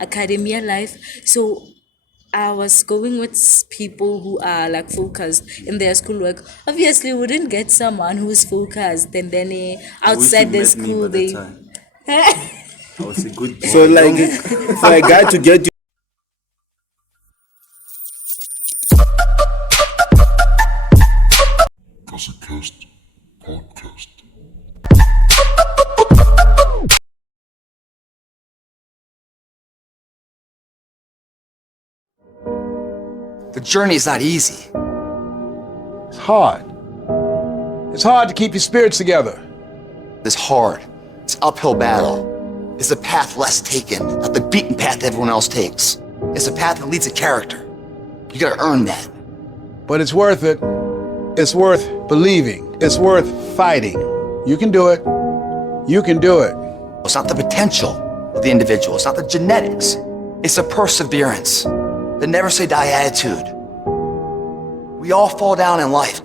academia life. So I was going with people who are like focused in their schoolwork. Obviously, we wouldn't get someone who's focused and then I wish outside you the met me school by the they. time. I was a good boy. So like for a guy to get you As a cast podcast. The journey is not easy. It's hard. It's hard to keep your spirits together. It's hard. It's an uphill battle. It's a path less taken, not the beaten path everyone else takes. It's a path that leads to character. You gotta earn that. But it's worth it. It's worth believing. It's worth fighting. You can do it. You can do it. It's not the potential of the individual. It's not the genetics. It's the perseverance, the never say die attitude. We all fall down in life.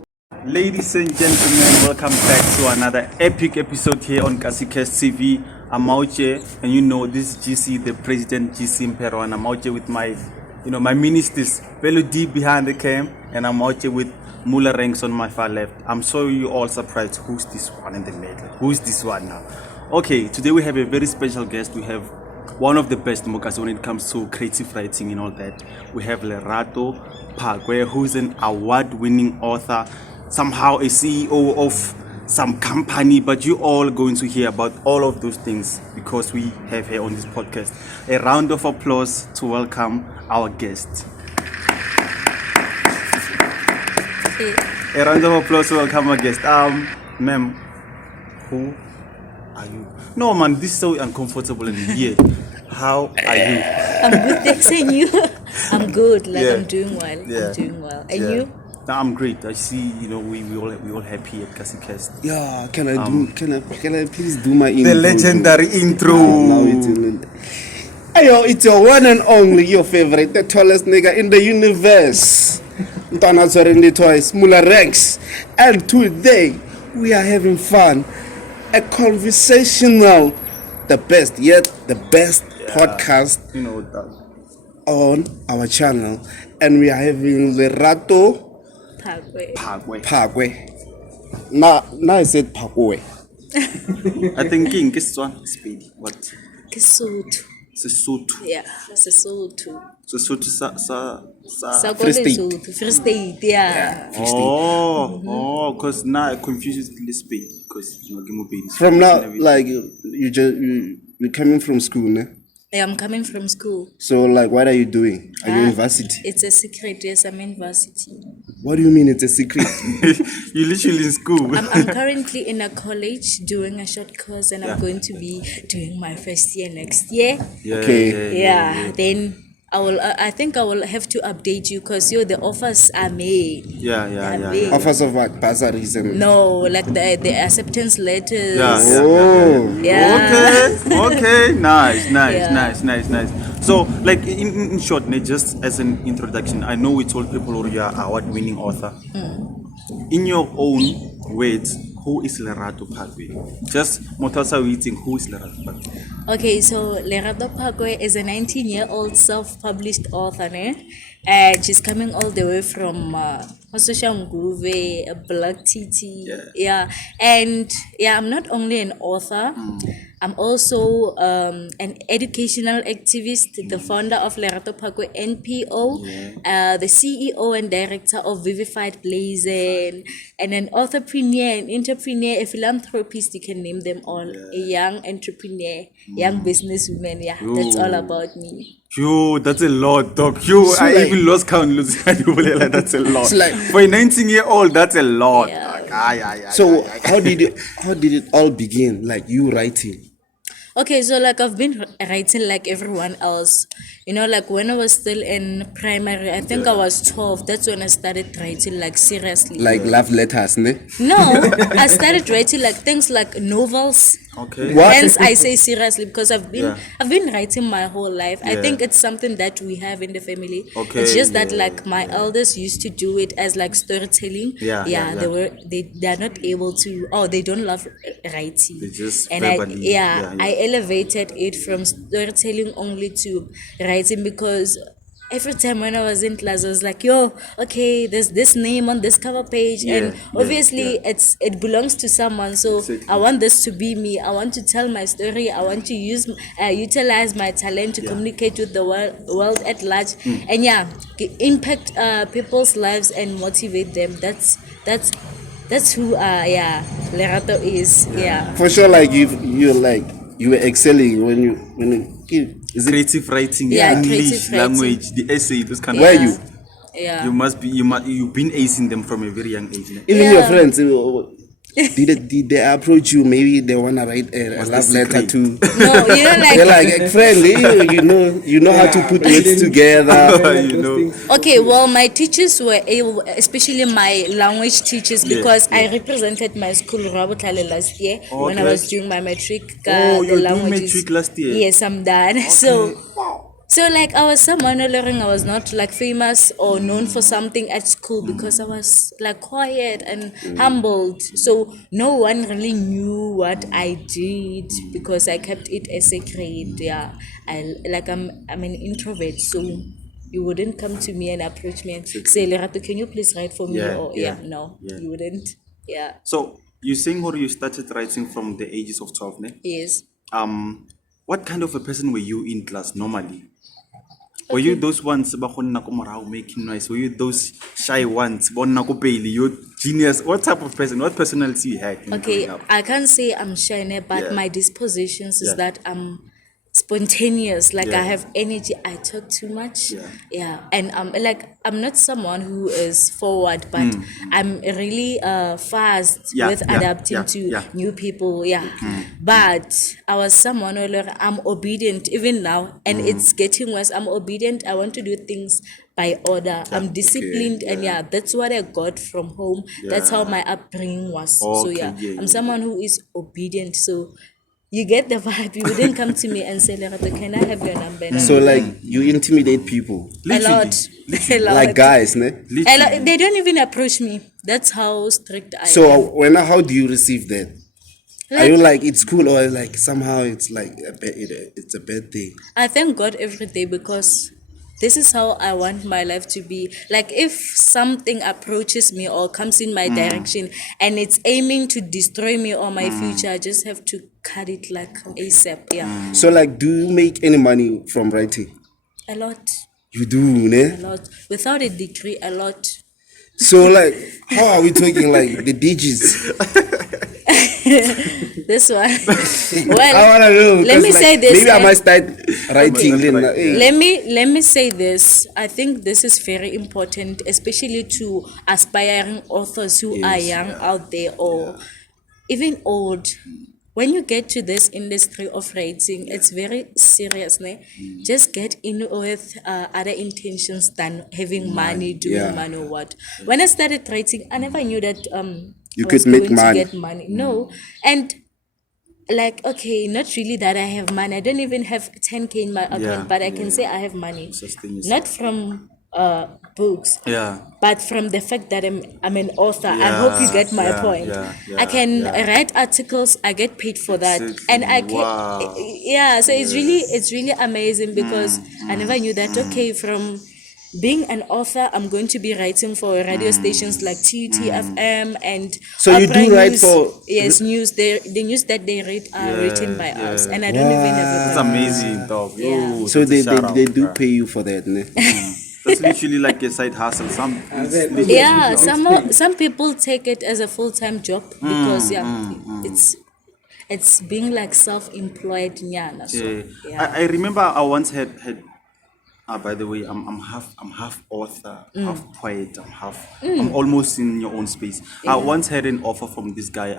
Ladies and gentlemen, welcome back to another epic episode here on kasts TV. I'm out here, and you know this is GC, the President GC Impero, and I'm out here with my, my ministers, very deep behind the cam, and I'm out here with Mula Ranks on my far left. I'm sure you all surprised who's this one in the middle. Who's this one now? Okay, today we have a very special guest. We have one of the best mokas when it comes to creative writing and all that. We have Lerato Phakoe, who's an award-winning author, somehow a CEO of some company, but you all going to hear about all of those things because we have her on this podcast. A round of applause to welcome our guest. A round of applause to welcome our guest. Ma'am, who are you? No, man, this is so uncomfortable and weird. How are you? I'm good, thanks, and you? I'm good, like Yeah. I'm doing well. Yeah. I'm doing well. And Yeah. you? No, I'm great. I see, we all happy at kasts. yeah, can I please do my intro? The legendary intro. Now it's in Ayo, it's your one and only, your favorite, the tallest nigga in the universe. Ntwana the twice, Mula Ranks. And today we are having fun. A conversational, the best podcast You know that. on our channel. And we are having Lerato Phakoe. Phakoe. Now I said Phakoe. I think King this one speed. What? Kesotho. Sesotho. Yeah, Sesotho. Sesotho sa. Sa Free State. Lesotho. Free State, yeah. Oh, because now I confuse it with the speed because babies. From now, like you're coming from school, ne? Yeah, I'm coming from school. So like, what are you doing? Are you university? It's a secret, yes, I'm in university. What do you mean it's a secret? You're literally in school. I'm currently in a college doing a short course and Yeah. I'm going to be doing my first year next year. Okay. Yeah, then I think I will have to update you because the offers are made. Yeah. Offers of what? Bursaries and No, like the acceptance letters. Oh. Yeah. Okay. Nice. Yeah. So, like in short, just as an introduction, I know we told people you are award-winning author. In your own words, who is Lerato Phakoe? Just Motasa waiting, who is Lerato Phakoe? Okay, so Lerato Phakoe is a 19-year-old self-published author, ne? And she's coming all the way from Nguve, Black Titi. Yeah. And I'm not only an author, I'm also an educational activist, the founder of Lerato Phakoe NPO, the CEO and director of Vivified Blazing, and an entrepreneur, an entrepreneur, a philanthropist, you can name them all, a young entrepreneur, young businesswoman. Yeah, that's all about me. Yo, that's a lot, dog. Yo, So I like- even lost count. Like, that's a lot. So like- For a 19-year-old, that's a lot. Yeah. Dog. So how did it all begin? Like you writing? Okay, so like I've been writing like everyone else. Like when I was still in primary, I think I was 12. That's when I started writing like seriously. Like love letters, ne? No, I started writing like things like novels, Okay. What? Hence, I say seriously because Yeah. I've been writing my whole life. I Yeah. think it's something that we have in the family. Okay, It's just that yeah, like my elders used to do it as like storytelling. Yeah. They are not able to. Oh, they don't love writing. They just and verbally, yeah. I elevated it from storytelling only to writing because every time when I was in class, I was like, "Yo, okay, there's this name on this cover page, and obviously it belongs to someone. So Exactly. I want this to be me. I want to tell my story. I want to utilize my talent to communicate with the world at large, and impact people's lives and motivate them. That's who Lerato is. Yeah. For sure, like you were excelling when you is it Creative writing, Yeah, English creative writing. language, the essay, those kind Where of you? things. Yeah. You've been acing them from a very young age. Ne? even your Yeah. friends? Did they approach you? Maybe they wanna write a What's love the letter secret? to. No, you know, They're like like, friend, you know how to put words together. You know. okay, well, my teachers were able, especially my language teachers, because I represented my school Rabotlale last year when I Okay. was doing my matric. Oh, you the were doing languages. matric last year? Yes, I'm done. So like I was someone learning, I was not like famous or known for something at school because I was like quiet and humbled. So no one really knew what I did because I kept it a secret. Yeah, I'm an introvert, so you wouldn't come to me and approach me and say, Lerato, can you please write for me? No, you wouldn't. Yeah. So you saying how you started writing from the ages of 12, ne? Yes. What kind of a person were you in class normally? Were you those ones ba kgona ko morao making noise? Were you those shy ones? Bonna ko pele, you genius. What type of person? What personality you had? in Okay, growing up? I can't say I'm shy, but Yeah. my dispositions is Yeah. that I'm spontaneous. Like Yeah. I have energy. I talk too much. Yeah. And I'm not someone who is forward, but I'm really fast Yeah, with yeah, adapting yeah, to yeah. new people. Yeah. But I was someone who I'm obedient even now, and it's getting worse. I'm obedient. I want to do things by order. I'm disciplined, and that's what I got from home. That's how my upbringing was. So Okay, I'm someone who is obedient. So you get the vibe. You wouldn't come to me and say, Lerato, can I have your number? No. So like you intimidate people, a lot. A lot. like guys, ne? A lot. They don't even approach me. That's how strict I am. So how do you receive that? Are you like it's cool or like somehow it's like it's a bad thing? I thank God every day because this is how I want my life to be. Like if something approaches me or comes in my direction and it's aiming to destroy me or my future, I just have to cut it like ASAP. Yeah. So like, do you make any money from writing? A lot. You do, ne? A lot. Without a degree, a lot. So like, how are we talking like the digits? This one. I Well, wanna know. let me 'cause, like, say this. Maybe I might start writing. then, Right. eh. let me say this. I think this is very important, especially to aspiring authors who are young out there or even old. When you get to this industry of writing, it's very serious. Ne? Just get in with other intentions than having money, doing money or what. When I started writing, I never knew that You I was could make going money. to get money. No, and like okay, not really that I have money. I don't even have 10K in my account, but I can say I have money. Sustain yourself. Not from books, Yeah. but from the fact that I'm an author. I hope you get my point. I can write articles. I get paid for that, and I can. Wow. Yeah, so it's really amazing because I never knew that. Okay, from being an author, I'm going to be writing for radio stations like TUTFM and So you Opera do write News. for- News. The news that they read are written by us, and I don't even have a It's amazing, dog. Yeah. Ooh, So that's a shout out, they do bro. pay you for that, ne? That's literally like a side hustle. Yeah, some people take it as a full-time job because it's being like self-employed. Yeah, so, I remember I once had by the way, I'm half author, half poet, I'm almost in your own space. I once had an offer from this guy.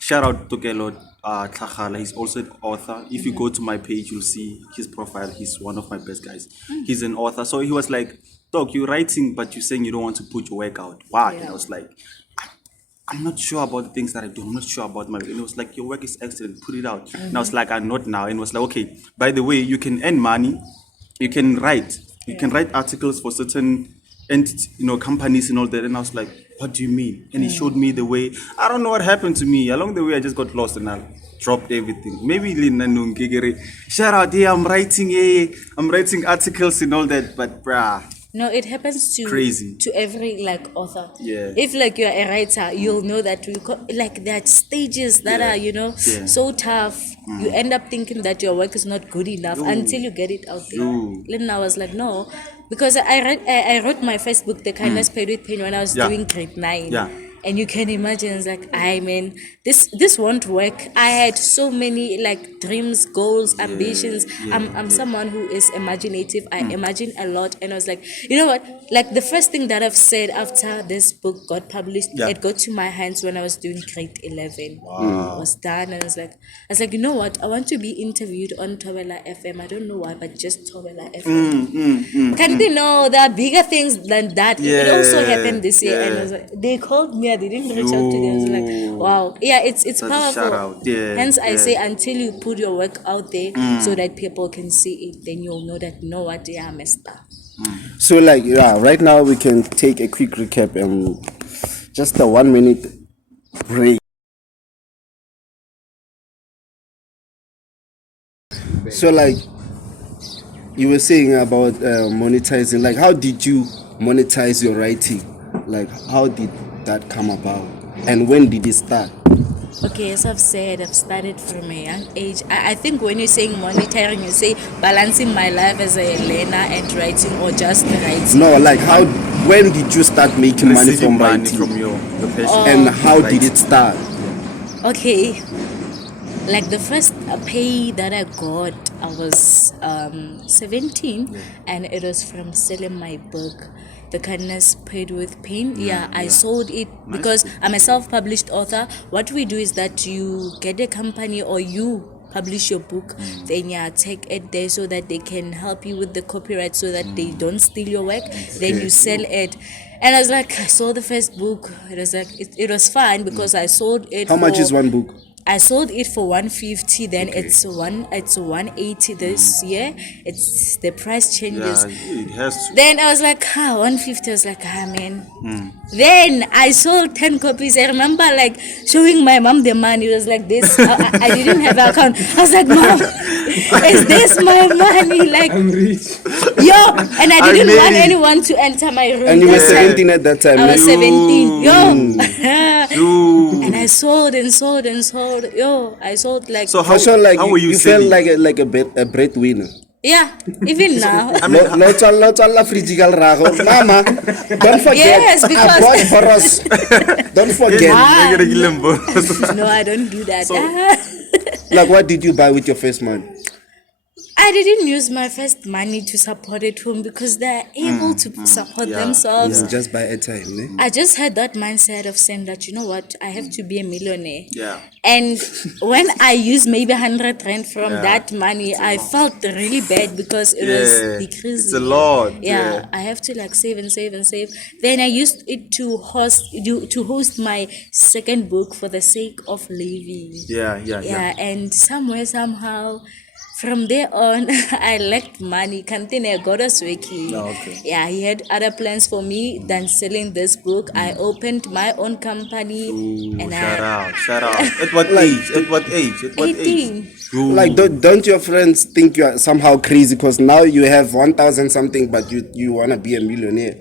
Shout out to Gelot Tlhagala. He's also an author. If you go to my page, you'll see his profile. He's one of my best guys. He's an author. So he was like, "Dog, you're writing, but you're saying you don't want to put your work out. Why?" And I was like, I'm not sure about the things that I do. I'm not sure about my work. And it was like, your work is excellent. Put it out. And I was like, I'm not now. And it was like, okay, by the way, you can earn money. You can write. You can write articles for certain companies and all that. And I was like, what do you mean? And he showed me the way. I don't know what happened to me. Along the way, I just got lost and I dropped everything. Maybe Lina Nungigere. Shout out, yeah, I'm writing articles and all that. But bruh. No, it happens to Crazy. to every like author. Yeah. If like you're a writer, you'll know that like that stages that are so tough. You end up thinking that your work is not good enough until you get it out there. Then I was like, no, because I wrote my first book, The Kindness Paid with Pain, when I was doing grade 9. Yeah. And you can imagine, it's like, this won't work. I had so many like dreams, goals, ambitions. I'm someone who is imaginative. I imagine a lot. And I was like, you know what? Like the first thing that I've said after this book got published, it got to my hands when I was doing grade 11. It was done. And I was like, you know what? I want to be interviewed on Tobela FM. I don't know why, but just Tobela FM. Can't they know there are bigger things than that? It also happened this year. And I was like, they called me. They didn't reach out to them. I was like, wow. Yeah, it's That's a powerful. shout out. Yeah, Hence, I yeah. say until you put your work out there so that people can see it, then you'll know that, you know what, yeah, I messed up. So like, yeah, right now we can take a quick recap and just a 1 minute break. So like, you were saying about monetizing, like how did you monetize your writing? Like how did that come about? And when did it start? Okay, as I've said, I've started from a young age. I think when you're saying monitoring, you say balancing my life as a learner and writing, or just writing. No, like when did you start making money Receiving from money writing? from your passion. And how did it start? Okay, like the first pay that I got, I was 17, and it was from selling my book, The Kindness Paid with Pain. I sold it because I'm a self-published author. What we do is that you get a company or you publish your book, then take it there so that they can help you with the copyright so that they don't steal your work. Then you sell it. And I was like, I sold the first book. It was like it was fine because I sold it. How much is one book? I sold it for 150. Then it's 180 this year. It's the price changes. Yeah, it has to. Then I was like, 150. I was like, man. Then I sold 10 copies. I remember like showing my mom the money. It was like this. I didn't have an account. I was like, Mom, is this my money? Like, I'm rich. yo, and I didn't want made it. anyone to enter my room. And you were That's like- 17 at that time. I was right? 17. Ooh. And I sold and sold and sold. Yo, I sold like. So For sure, like how were you you felt selling? like a breadwinner. yeah, even now. No tswalla physical rago. Mama, don't forget. Yes, I because- bought for us. Don't forget. No, I don't do that. Like, what did you buy with your first money? I didn't use my first money to support at home because they're able to support themselves. You just buy airtime, ne? I just had that mindset of saying that, you know what, I have to be a millionaire. Yeah. And when I used maybe 100 rand from that money, I felt really bad because it was decreasing. It's a lot. Yeah, I have to like save and save and save. Then I used it to host my second book for the sake of living. Yeah. And somehow from there on, I lacked money. Kantine God was working. Yeah, he had other plans for me than selling this book. I opened my own company. And Shout out. At what age? 18. Like, don't your friends think you are somehow crazy because now you have 1,000 something, but you wanna be a millionaire?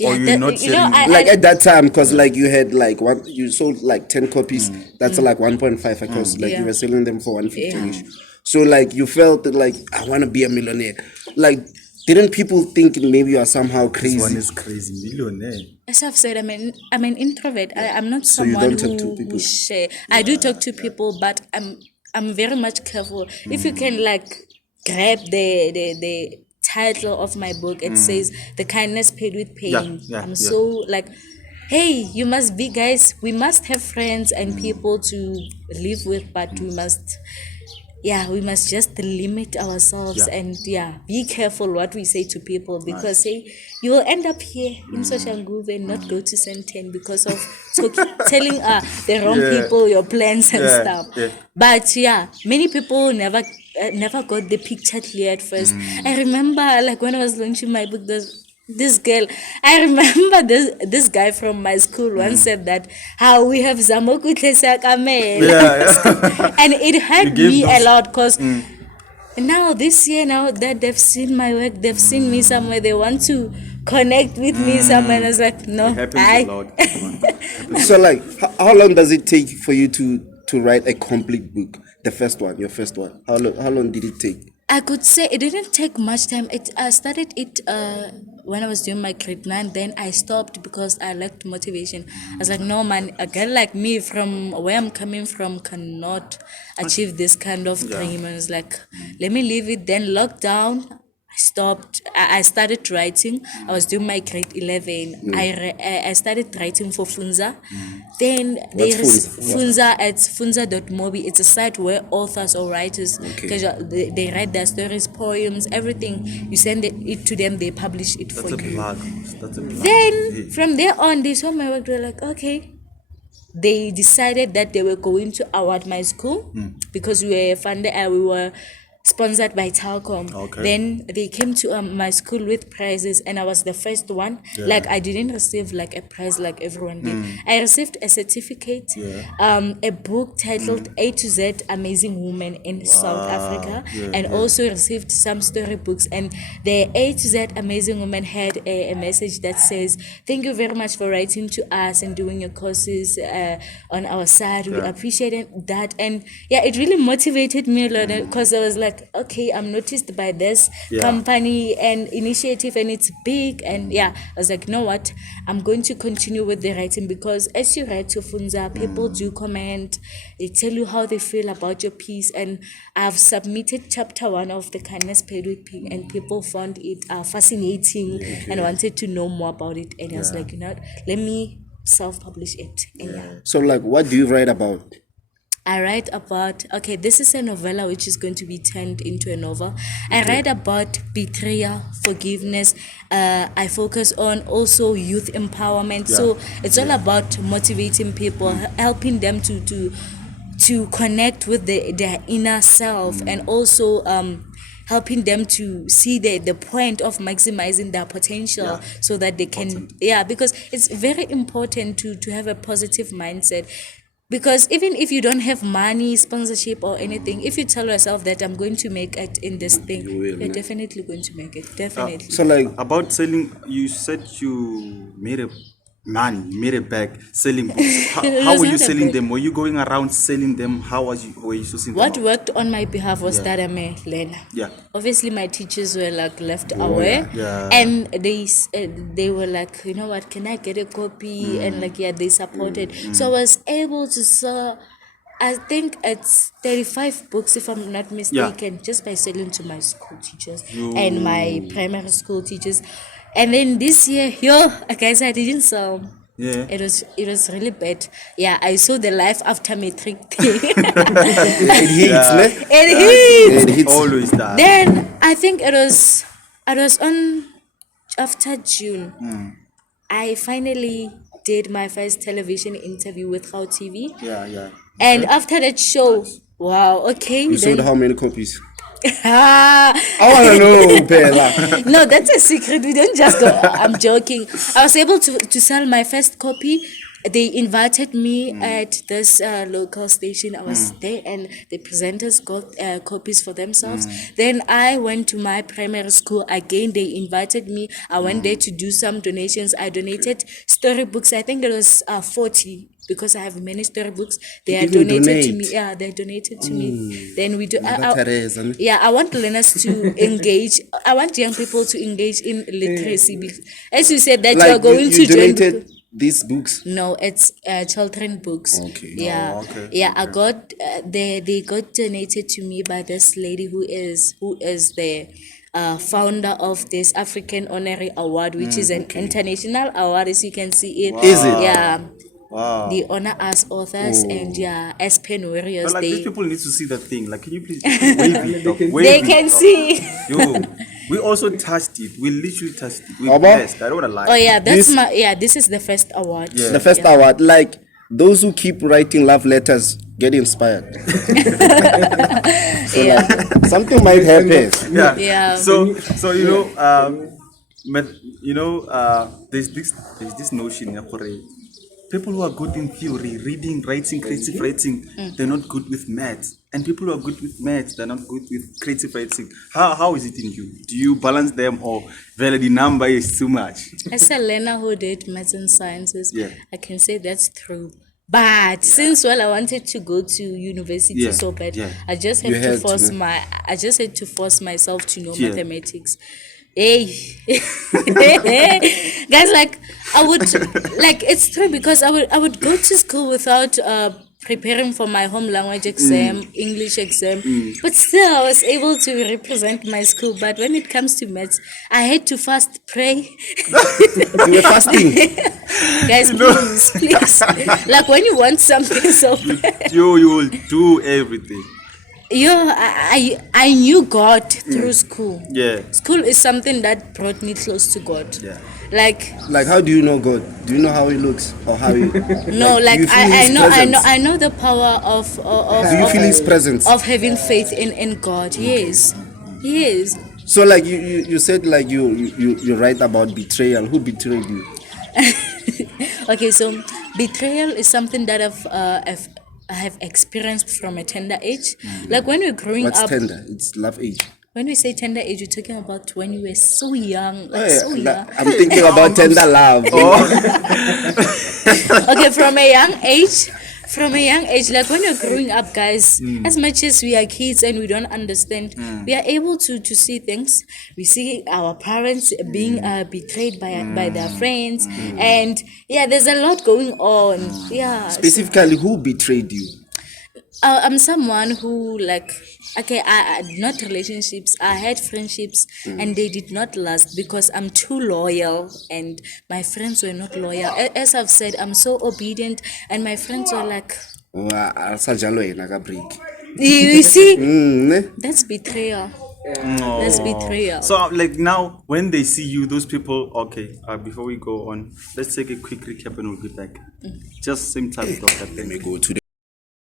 Yeah, you're not selling Like at that time, because like you had like you sold like 10 copies. That's like 1.5 across. Like you were selling them for 150 each. So like you felt like I want to be a millionaire. Like, didn't people think maybe you are somehow crazy? This one is crazy, millionaire. As I've said, I'm an introvert. I'm not So you someone don't talk to people? who share. I do talk to people, but I'm very much careful. If you can like grab the title of my book, it says The Kindness Paid with Pain. I'm so like, hey, you must be, guys, we must have friends and people to live with, but we must yeah, we must just limit ourselves and be careful what we say to people, because you will end up here in Soshanguve and not go to Senten because of telling the wrong people your plans and stuff. But many people never got the picture clear at first. I remember, like, when I was launching my book, this girl, I remember this guy from my school once said that how we have Zamoku Tesakamel. And it hurt me a lot, because now this year, now that they've seen my work, they've seen me somewhere, they want to connect with me somewhere, and I was like, no, It happens a lot. So, like, how long does it take for you to write a complete book? The first one, your first one. How long did it take? I could say it didn't take much time. I started it when I was doing my grade 9. Then I stopped because I lacked motivation. I was like, no man, a girl like me from where I'm coming from cannot achieve this kind of dream. And I was like, let me leave it. Then lockdown, I stopped. I started writing. I was doing my grade 11. I started writing for Funza. Then What's Funza at funza.mobi. It's a site where authors or writers, they write their stories, poems, everything. You send it to them, they publish it for you. That's a plug. Then from there on, they saw my work. They were like, okay. They decided that they were going to award my school because we were funded. We were sponsored by Telkom. Okay. Then they came to my school with prizes, and I was the first one. Like, I didn't receive like a prize like everyone did. I received a certificate, a book titled A to Z Amazing Women in South Africa, and also received some storybooks. And the A to Z Amazing Women had a message that says, thank you very much for writing to us and doing your courses on our side. We appreciated that. And it really motivated me a lot, because I was like, okay, I'm noticed by this company and initiative, and it's big. And I was like, you know what, I'm going to continue with the writing, because as you write to Funza, people do comment, they tell you how they feel about your piece. And I've submitted chapter 1 of the Kindness Paid with Pig, and people found it fascinating and wanted to know more about it. And I was like, you know what, let me self-publish it. And So, like, what do you write about? I write about, this is a novella which is going to be turned into a novel. I write about betrayal, forgiveness. I focus on also youth empowerment. So it's all about motivating people, helping them to connect with their inner self, and also helping them to see the point of maximizing their potential, so that they can, because it's very important to have a positive mindset. Because even if you don't have money, sponsorship or anything, if you tell yourself that I'm going to make it in this thing, you're definitely going to make it. Definitely. So, like, About selling, you said you made a bag selling books. How were you not a selling bag. them? Were you going around selling them? How were you sourcing them? What out? worked on my behalf was Darame Lena. Yeah. Obviously, my teachers were like left away, Yeah. and they were like, you know what, can I get a copy? And like, they supported. So I was able to sell, I think it's 35 books, if I'm not mistaken, just by selling to my school teachers and my primary school teachers. And then this year, guys, I didn't sell. Yeah. It was really bad. I saw the life after matric thing. it hits, ne? It hits. It hits. Always that. Then I think it was on after June. I finally did my first television interview with How TV. Yeah. And after that show, wow, okay. You sold then how many copies? Ah, I want to know, Bella. no, that's a secret. We don't just go. I'm joking. I was able to sell my first copy. They invited me at this local station. I was there, and the presenters got copies for themselves. Then I went to my primary school again. They invited me. I went there to do some donations. I donated storybooks. I think there was 40. Because I have many storybooks, they are even donated to donate? me. Yeah, they donated to me. Then we do. Mother Teresa, ne? I want learners to engage. I want young people to engage in literacy. Because, as you said, that you are Like, going you to join. donated these books? No, it's children books. Okay. Yeah, Oh, okay. yeah. I got they got donated to me by this lady who is the founder of this African Honorary Award, which is an international award, as you can see it. Is it? Yeah. Wow. They honor us authors, and as pen warriors, But like, these they people need to see that thing. Like, can you please wave it up? Wave they it can up. see. Yo, we also touched it. We literally touched it. We Aba? blessed. I don't wanna lie. Oh yeah, that's This- this is the first award. Yeah. The first award, like those who keep writing love letters get inspired. So Yeah. like, something might happen. Yeah. Yeah. So there's this notion in Korea. People who are good in theory, reading, writing, creative writing, they're not good with maths. And people who are good with maths, they're not good with creative writing. How is it in you? Do you balance them, or well, the number is too much? As a learner who did maths and sciences, Yeah. I can say that's true. But since I wanted to go to university Yeah, so bad, yeah. I just You had to had to, force no? I just had to force myself to know Yeah. mathematics. Hey, guys, like I would like it's true because I would go to school without preparing for my home language exam, English exam, but still I was able to represent my school. But when it comes to maths, I had to fast pray. You were fasting. Guys, please. Like when you want something so bad. You will do everything. I knew God through school. Yeah. School is something that brought me close to God. Yeah. Like Like, how do you know God? Do you know how He looks or how He? no, like do you feel His presence? I know the power of Do you feel His presence? of having faith in God. Yes. Yes. So like you said like you write about betrayal. Who betrayed you? Okay, so betrayal is something that I have experienced from a tender age. Like when we're growing What's up, tender? It's love age. when we say tender age, we're talking about when you were so young, like Oh, yeah. so Like, young. I'm thinking about tender love. Okay, from a young age, like when you're growing up, guys, as much as we are kids and we don't understand, we are able to see things. We see our parents being betrayed by their friends, and there's a lot going on. Yeah, Specifically, who betrayed you? I'm someone who I not relationships. I had friendships and they did not last because I'm too loyal and my friends were not loyal. As I've said, I'm so obedient and my friends were like, you see, that's betrayal. That's betrayal. So like now, when they see you, those people. Okay. Before we go on, let's take a quick recap and we'll be back. Just same type of that. Let me go to the.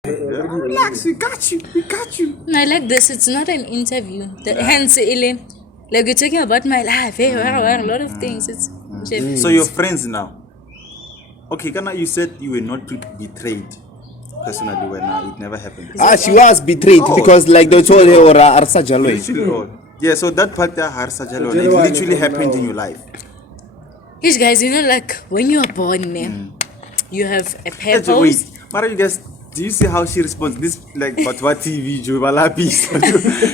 Relax. We got you. We got you. I like this. It's not an interview. Hence, Elaine, like you're talking about my life. Hey, a lot of things. It's So you're friends now. Okay, Kana, you said you were not betrayed personally when it never happened. She was betrayed because like they told her or Arsa Jaloi. Literally, oh. Yeah, so that part there, Harsa Jalon, it literally happened in your life. Yes, guys, you know, like when you are born, you have a Wait, purpose. Mara, you guys, do you see how she responds? This like Batwa TV, Jubala piece.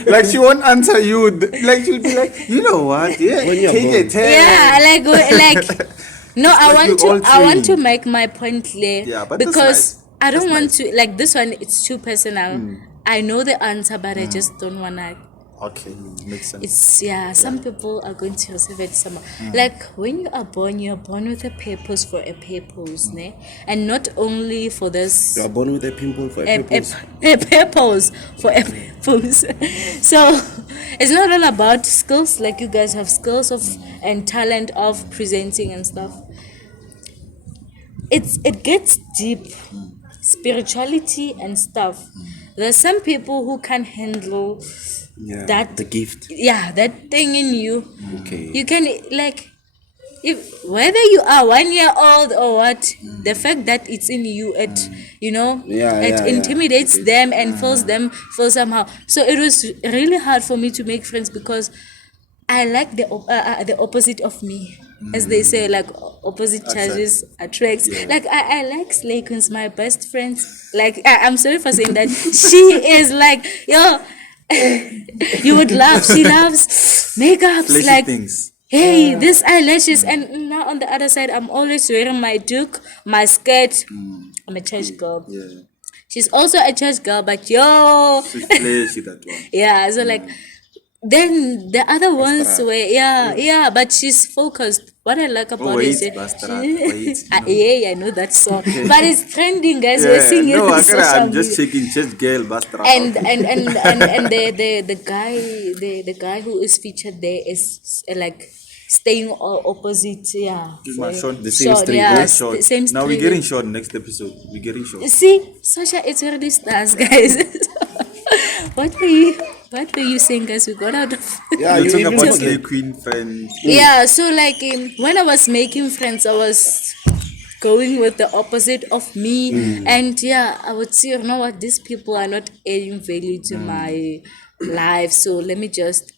Like she won't answer you. Like she'll be like, you know what? Yeah, When you're take born. it. Hey. Yeah, like no, I like want you all I want to trained. make my point clear Yeah, but that's because nice. I don't That's want nice. to like this one. It's too personal. I know the answer, but I just don't wanna. Okay, makes sense. It's some people are going to receive it somehow. Like when you are born with a purpose for a purpose, ne? And not only for this You are born with a pimple for a a purpose. purpose for a purpose. So it's not all about skills, like you guys have skills of and talent of presenting and stuff. It gets deep, spirituality and stuff. There's some people who can handle Yeah, that the gift. that thing in you. Okay. You can like if whether you are 1 year old or what, the fact that it's in you, it Yeah. intimidates them and fills them feel somehow. So it was really hard for me to make friends because I like the opposite of me, as they say, like opposite charges attracts. Like I like Slay Queens, my best friends. Like I'm sorry for saying that. She is like you would laugh. She loves makeups, Flashy like things. hey, this eyelashes, and now on the other side, I'm always wearing my duke, my skirt. I'm a church girl. Yeah, She's also a church girl, but she's flashy that one. yeah. So like, then the other ones were but she's focused. what I like about wait, it is Bastard, wait, yeah, I know that song, but it's trending, guys. We're singing no, it on I'm social just media. checking, just girl, Bastard. And the guy who is featured there is like staying opposite, yeah. Sean, The same street, yeah, huh? Short. same Now we're street. getting short next episode. We're getting short. See, Sasha, it's already stars, guys. What were you saying, guys? We got out of Yeah, You're you talking even about forget. Slay Queen friend. yeah. So like when I was making friends, I was going with the opposite of me, and yeah, I would say, you know what, these people are not adding value to my life, so let me just.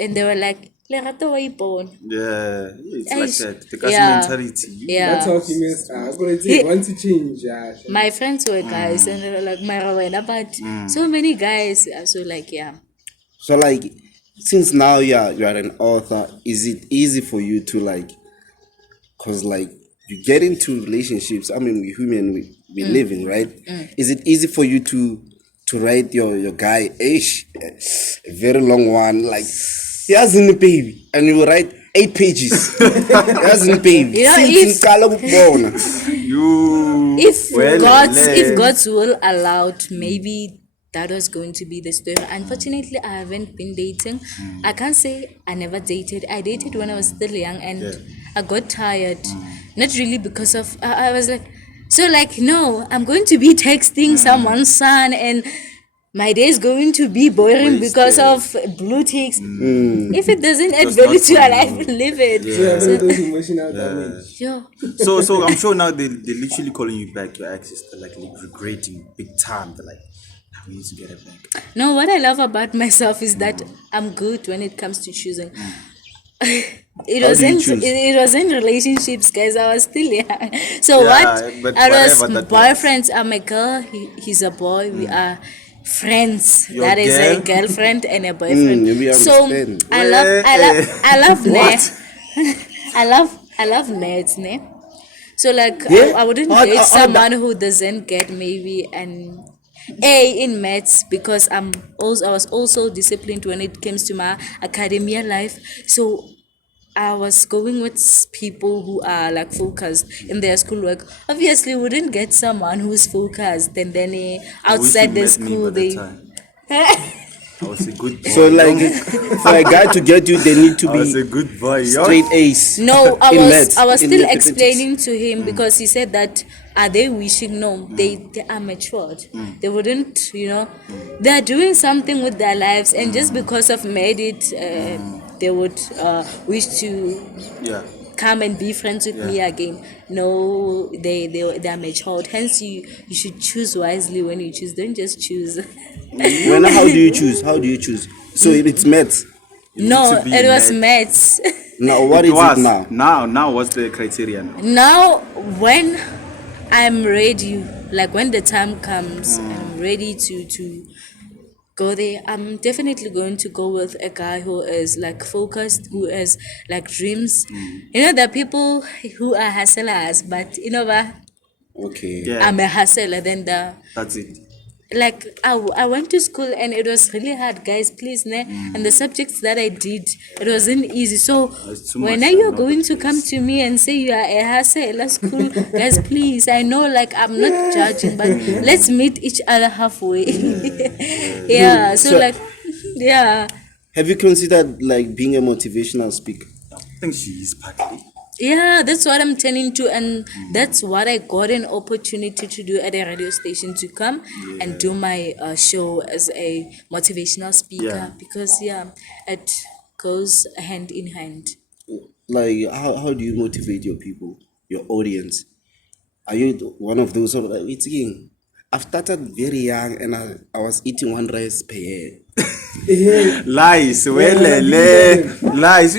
And they were like, Lerato, why you born? Yeah, it's like Eish. that. The gas Yeah. mentality. Yeah. That's how females are. They want to change. My friends were guys, and they were like, Marawena, but so many guys. So like, yeah. So like, since now you are an author, is it easy for you to like, cause like you get into relationships? I mean, we human, we living, right? Is it easy for you to write your guy ish, a very long one, like he hasn't a baby, and you write 8 pages. He hasn't a baby. You know, Since if- Kala Bubona. You. If Well, God's will allowed, maybe that was going to be the story. Unfortunately, I haven't been dating. I can't say I never dated. I dated when I was still young, and I got tired. Not really because of I was like, so like, no, I'm going to be texting someone's son, and my day is going to be boring because of blue ticks. If it doesn't add was value not to your for life, you. leave it. So those emotional damage. Yeah. So I'm sure now they're literally calling you back. Your exes, they're like regretting big time. They're like, "Now we need to get it back." No, what I love about myself is that I'm good when it comes to choosing. It wasn't relationships, guys. I was still young. So Yeah, but I was whatever that boyfriends. I'm a girl. He's a boy. We are friends. Your That is a girl? girlfriend and a boyfriend. we So understand. I love nerds. I love nerds, ne? So like Yeah? I wouldn't How- date how- how someone who doesn't get maybe an A in maths, because I was also disciplined when it comes to my academia life. So I was going with people who are like focused in their schoolwork. Obviously, wouldn't get someone who's focused, and then I wish outside you the met me school by they. that time. I was a good boy. So like, for a guy to get you, they need to I was a be good boy. straight A's. No, I in was maths, I was in still mathematics. explaining to him, because he said that are they wishing? No, they are matured. They wouldn't, they are doing something with their lives, and just because of made it, they would wish to Yeah. come and be friends with me again. No, they are matured. Hence, you should choose wisely when you choose. Don't just choose. When how do you choose? How do you choose? So it's maths. No, to be it was mad. maths. Now what is it now? Now what's the criterion? Now, when I'm ready, like when the time comes, I'm ready to go there. I'm definitely going to go with a guy who is like focused, who has like dreams. There are people who are hustlers, but Okay. Yeah. I'm a hustler. Then That's it. like I went to school and it was really hard, guys, please, ne? And the subjects that I did, it wasn't easy. So It's too when much, are you I know going the to come place. to me and say you are a hustler school? Guys, please, I know, like, I'm not judging, but let's meet each other halfway. Yeah, so So- like, yeah. Have you considered like being a motivational speaker? I think she is partly. Yeah, that's what I'm turning to, and that's what I got an opportunity to do at a radio station, to come and do my show as a motivational speaker, Yeah. because it goes hand in hand. Like how do you motivate your people, your audience? Are you one of those who are like, it's again? I've started very young and I was eating 1 rice per year. Lies, lies.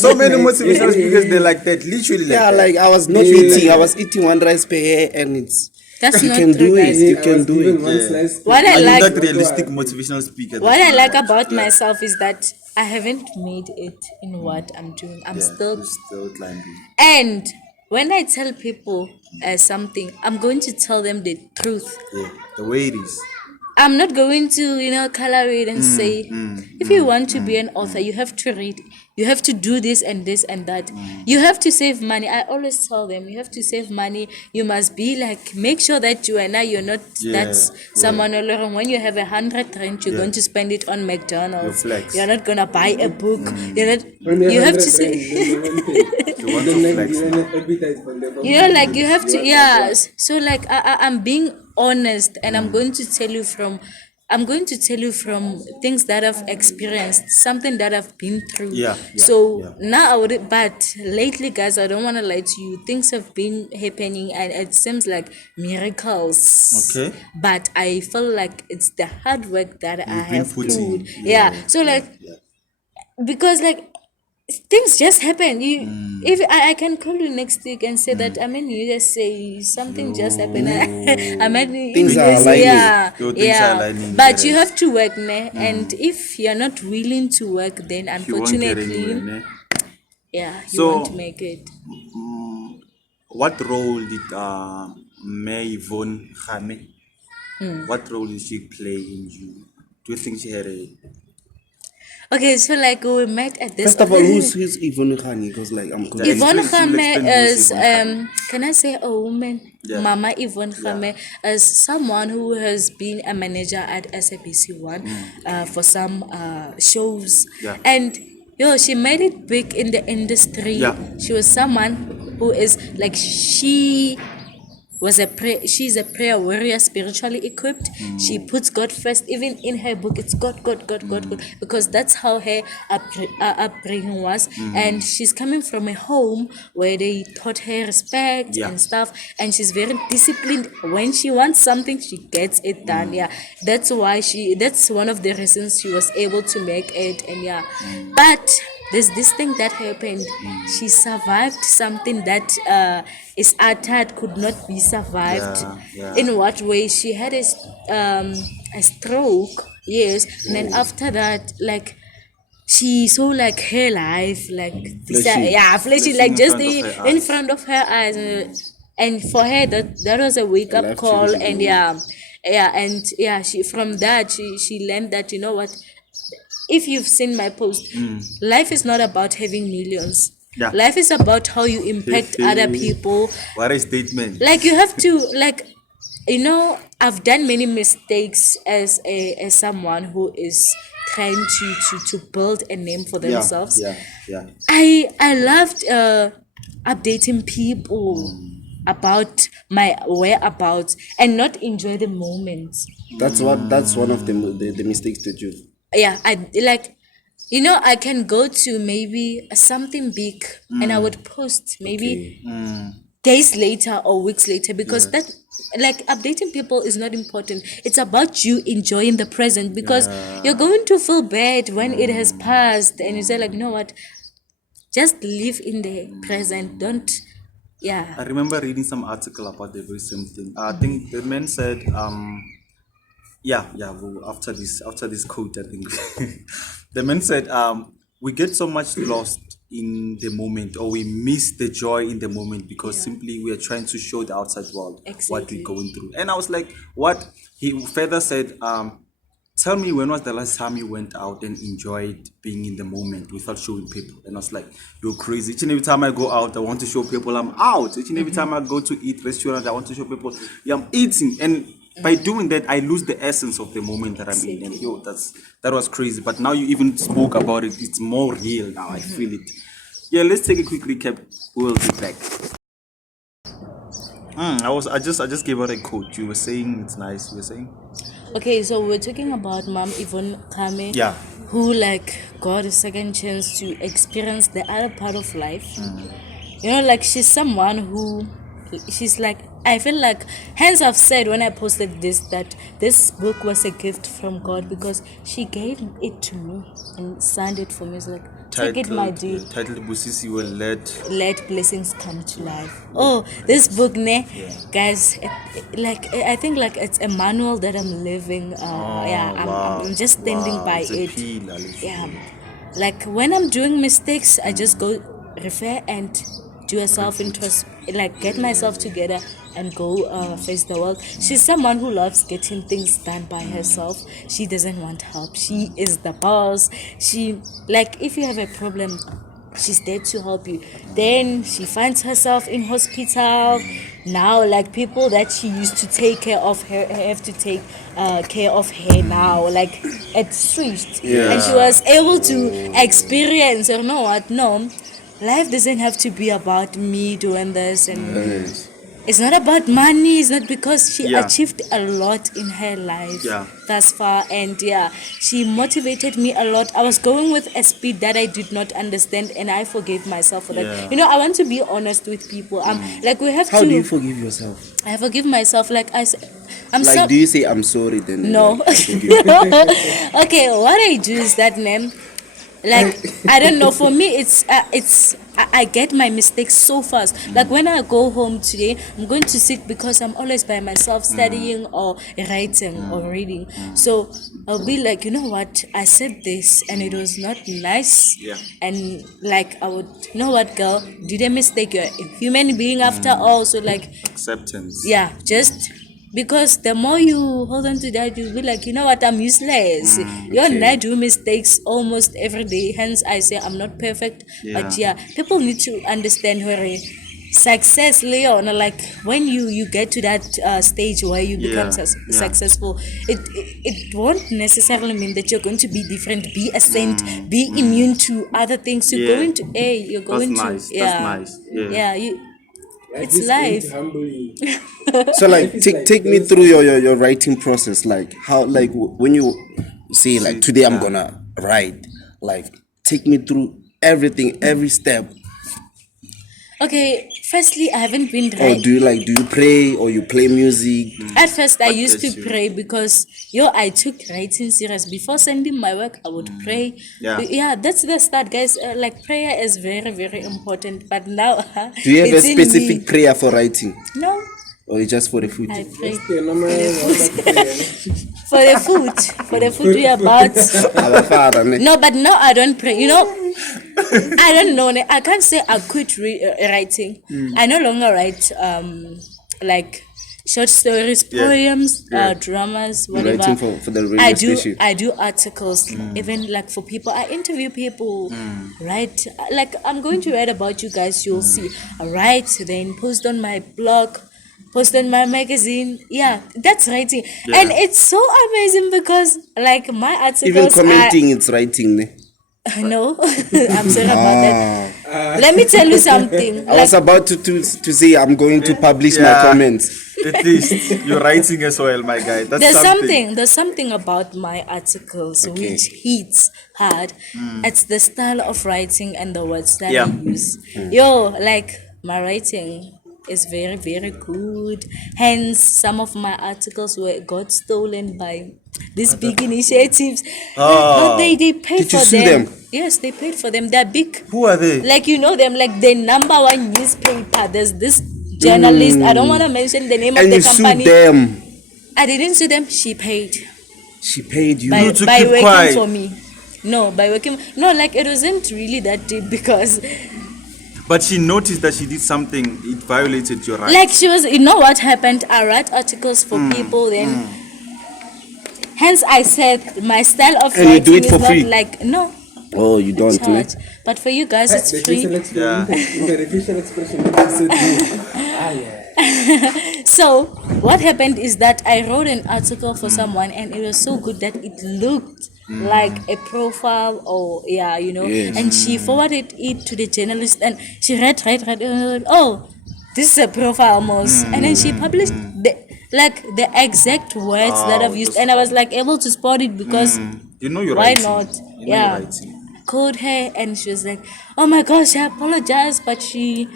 So many motivational speakers, they're like that, literally like Yeah, that. like I was not eating. I was eating 1 rice per year, and it's That's you not can true, do it. guys. You can do it. What I Are you like, that realistic motivational speaker? what I like about Yeah. myself is that I haven't made it in what I'm doing. I'm Yeah, still. you're still climbing. And when I tell people something, I'm going to tell them the truth. Yeah, the way it is. I'm not going to, color it and say, if you want to be an author, you have to read, you have to do this and this and that. You have to save money. I always tell them, you have to save money. You must be like, make sure that you're not that's someone alone. When you have 100 rand, you're going to spend it on McDonald's. flex. You're not gonna buy a book. You're not. When You have to 100 say. rand, You want to flex. Like you have to, so like I'm being honest, and I'm going to tell you from things that I've experienced, something that I've been through. Now but lately, guys, I don't want to lie to you, things have been happening and it seems like miracles. Okay. But I feel like it's the hard work that I You've been have putting. put. So like, because like things just happen. If I can call you next week and say that I'm in USA, something just happened. I'm at Things are USA, aligning. Your things are aligning, but you correct. have to work, ne? And if you're not willing to work, then You won't get unfortunately, anywhere, ne? you So- won't make it. What role did May Yvonne Khame, what role did she play in you? Do you think she had a... Okay, so like we met at this. First of all, who's Yvonne Khani? Because like I'm confused. Yvonne Explain- she will Khame explain who is is Yvonne can I say a woman? Yeah. Mama Yvonne Khame is someone who has been a manager at SABC One for some shows. Yeah. And she made it big in the industry. Yeah. She was someone who is like she's a prayer warrior, spiritually equipped. She puts God first. Even in her book, it's God, God, God, God, God, because that's how her upbringing was. And she's coming from a home where they taught her respect and stuff, and she's very disciplined. When she wants something, she gets it done. That's why that's one of the reasons she was able to make it. And but there's this thing that happened. She survived something that is uttered could not be survived. In what way? She had a stroke, yes, and then after that, like she saw like her life, like flashing, like just in front of her eyes, and for her that was a wake up call, and she from that she learned that, you know what, if you've seen my post, life is not about having millions. Life is about how you impact other people. What a statement. Like you have to, like, I've done many mistakes as someone who is trying to build a name for themselves. I loved updating people about my whereabouts and not enjoy the moments. That's one of the mistakes that you've... I like, I can go to maybe something big and I would post maybe days later or weeks later, because that, like, updating people is not important. It's about you enjoying the present, because you're going to feel bad when it has passed, and you say like, you know what, just live in the present. Don't. I remember reading some article about the very same thing. I think the man said well, after this quote, I think the man said we get so much lost in the moment, or we miss the joy in the moment, because simply we are trying to show the outside world what we're going through. And I was like, what? He further said, tell me, when was the last time you went out and enjoyed being in the moment without showing people? And I was like, you're crazy. Each and every time I go out, I want to show people I'm out. Each and every time I go to eat restaurants, I want to show people I'm eating. And by doing that, I lose the essence of the moment that I'm in. And that was crazy. But now you even spoke about it. It's more real now. I feel it. Yeah, let's take a quick recap. We'll be back. I just gave out a quote. You were saying it's nice. You were saying. Okay, so we're talking about Mom Yvonne Khame, who like got a second chance to experience the other part of life. Like she's someone who, she's like, I feel like, hence I've said when I posted this that this book was a gift from God, because she gave it to me and signed it for me. It's like, take it, my dear. Titled Busisi will let blessings come to life. Oh, this book, guys, like I think like it's a manual that I'm living. I'm just standing by it. Like when I'm doing mistakes, I just go refer and do a like get myself together and go face the world. She's someone who loves getting things done by herself. She doesn't want help. She is the boss. She, like, if you have a problem, she's there to help you. Then she finds herself in hospital. Now, like, people that she used to take care of her have to take care of her now. Like, it switched. And she was able to experience, you know what? No, life doesn't have to be about me doing this. And it's not about money. It's not, because she achieved a lot in her life thus far. And she motivated me a lot. I was going with a speed that I did not understand, and I forgave myself for that. You know, I want to be honest with people. Like, we have to. How do you forgive yourself? I forgive myself. Like, I'm like, do you say I'm sorry then? No. Like, I forgive you? Okay, what I do is that, name. Like, I don't know, for me I get my mistakes so fast. Like, when I go home today, I'm going to sit, because I'm always by myself studying or writing or reading. So I'll be like, you know what, I said this and it was not nice. And like, I would, you know what, girl, did a mistake, you're a human being after all. So like, acceptance. Just because the more you hold on to that, you'll be like, you know what, I'm useless. You and I do mistakes almost every day. Hence, I say I'm not perfect. But people need to understand where success, Leon, like, when you get to that stage where you become successful, it won't necessarily mean that you're going to be different, be a saint, be immune to other things. You're going to, you're going That's to, nice. it's life. So like, take me through your writing process. Like, how, like, when you say, like, today I'm gonna write, like, take me through everything, every step. Okay, firstly, I haven't been Or writing. do you pray, or you play music? At first, I used to pray, because I took writing serious. Before sending my work, I would pray. That's the start, guys. Like, prayer is very, very important. But now, Do you have a it's in specific me. prayer for writing, No, or it's just for the food? I pray Okay, normal, for the food. For the food we are about. Our Father, ne? No, but no, I don't pray. You know, I don't know. I can't say I quit writing. I no longer write like short stories, poems, dramas, whatever. Writing for the radio station. I do articles, even like for people. I interview people, right? Like, I'm going to write about you guys. You'll see. I write, then post on my blog, post on my magazine. That's writing. And it's so amazing, because like, my articles Even commenting, it's writing, ne? no, I'm sorry about that. Let me tell you something. I was about to say I'm going to publish my comments. At least you're writing as well, my guy. That's There's something about my articles which hits hard. It's the style of writing and the words that I use. Like, my writing is very, very good. Hence, some of my articles got stolen by these big initiatives. But they paid Did you for sue them? Yes, they paid for them. They're big. Who are they? Like, you know them, like the number one newspaper. There's this journalist. I don't want to mention the name of And the you company. sued them. I didn't sue them. She paid She paid you. by to by keep working quiet. for me. No, by working. No, like, it wasn't really that deep, because But she noticed that she did something. It violated your rights. like, she was. You know what happened? I write articles for people. Then, hence, I said my style of And you writing do it is for not free? like, no. Oh, you don't, ne? Charge. But for you guys, it's The free. facial expression is so good. So what happened is that I wrote an article for someone, and it was so good that it looked like a profile, or Yes. and she forwarded it to the journalist, and she read, and was like, oh, this is a profile almost. And then she published the exact words that I've used, and I was like able to spot it, because You know you're why writing. not? You know you're writing. Called her, and she was like, oh my gosh, I apologize, but she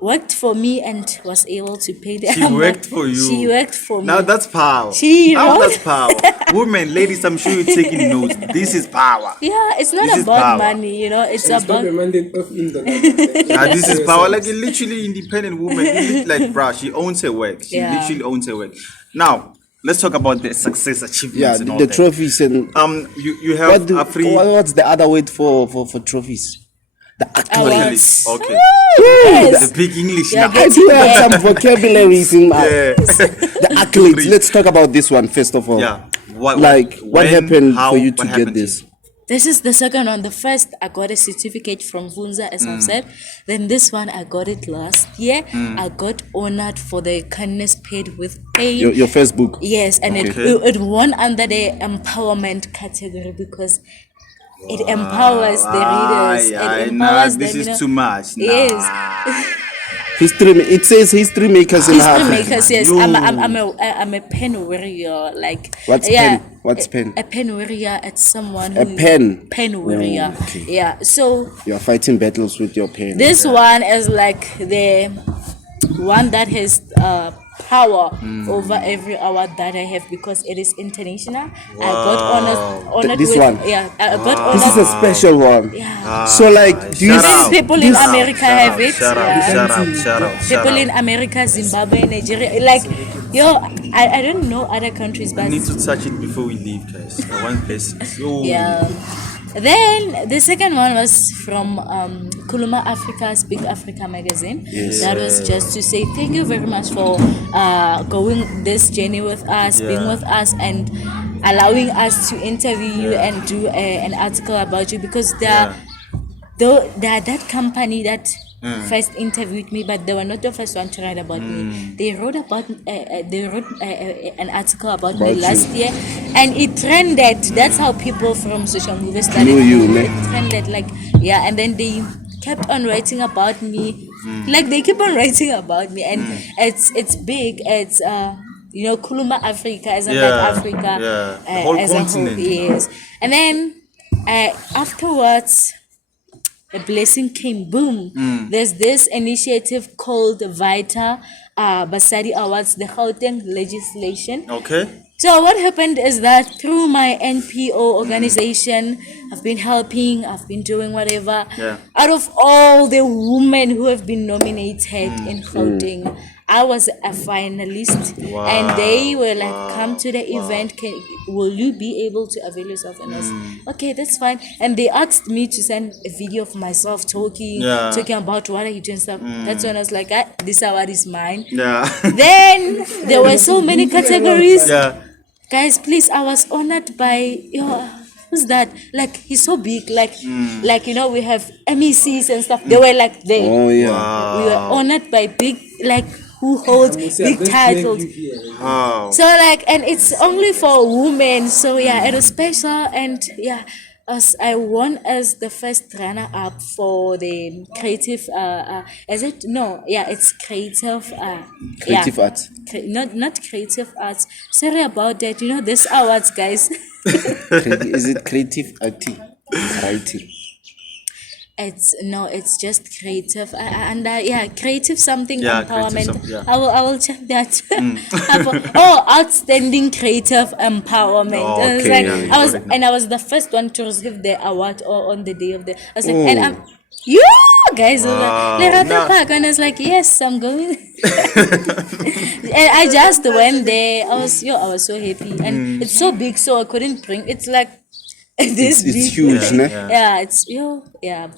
worked for me and was able to pay the She amount. worked for you. She worked for me. Now that's power. She now wrote- that's power. Women, ladies, I'm sure you're taking notes. This is power. It's not This is about power. money, it's It's not about reminded of in the This is power. Like a literally independent woman. Like, bruh, she owns her work. She Yeah. literally owns her work. Now, let's talk about the success achievements and all The that. trophies and You have a free. what's the other word for trophies? The accolades. Okay. Yes. The big English Yeah, now. I do have some vocabularies in my Yeah. the accolades. Let's talk about this one first of all. Yeah. What when, happened how, for you what to get happened this? This is the second one. The first, I got a certificate from Funza, as I've said. Then this one, I got it last year. I got honored for the kindness paid with pain. Your Facebook. Yes, and Okay. it won under the empowerment category because it empowers the readers. It empowers this them. is you know. too much. Yes. History. It says history makers in History half. makers, yes. Yo. I'm a pen warrior. Like What's yeah, pen? What's pen? A pen warrior. It's someone A who pen? pen warrior. Oh, okay. Yeah. So You are fighting battles with your pen. this one is like the one that has power over every award that I have because it is international. I got honored This with one? yeah. I got This is honored. a special one. Yeah. So like, do you Shout out. People in America have it. Shout out, yeah. shout out, shout out, shout People out. in America, Zimbabwe, Nigeria, like yo, I don't know other countries, I but need to touch it before we leave, guys. I want blessings. Yo. yeah. Then the second one was from Kuluma Africa, Speak Africa magazine. That was just to say thank you very much for going this journey with us, being with us, and allowing us to interview you and do an article about you because they are that company that first interviewed me, but they were not the first one to write about me. They wrote about an article about me last year, and it trended. That's how people from social media started. Knew you, it ne? trended like and then they kept on writing about me. Like they keep on writing about me, and it's big. It's Kuluma Africa, as in like Africa, The whole as continent. a whole, yes. And then afterwards, a blessing came. Boom. There's this initiative called Vita Basadi Awards, the Gauteng legislation. Okay. So what happened is that through my NPO organization, I've been helping, I've been doing whatever. Yeah. Out of all the women who have been nominated in Gauteng, I was a finalist, and they were like, "Come to the event. Will you be able to avail yourself?" And I was, "Okay, that's fine." And they asked me to send a video of myself talking about what I do and stuff. That's when I was like, "This award is mine." Yeah. Then there were so many categories. Yeah. Guys, please, I was honored by who's that? Like he's so big, like we have MECs and stuff. They were like there. Oh yeah. We were honored by big who holds big titles. Wow. So and it's only for women. So it was special, and as I won as the first runner up for the creative is it no it's creative Creative arts. not creative arts. Sorry about that. This awards, guys. Is it creative arty? Writing. It's just creative and creative something empowerment. Creative I will check that. Outstanding creative empowerment. Oh, I was okay, I was the first one to receive the award on the day of the. I was like, and I'm you guys. Lerato Phakoe, and I was like, yes, I'm going. And I just went there. I was so happy, and it's so big, so I couldn't bring. It's like. It's huge, ne?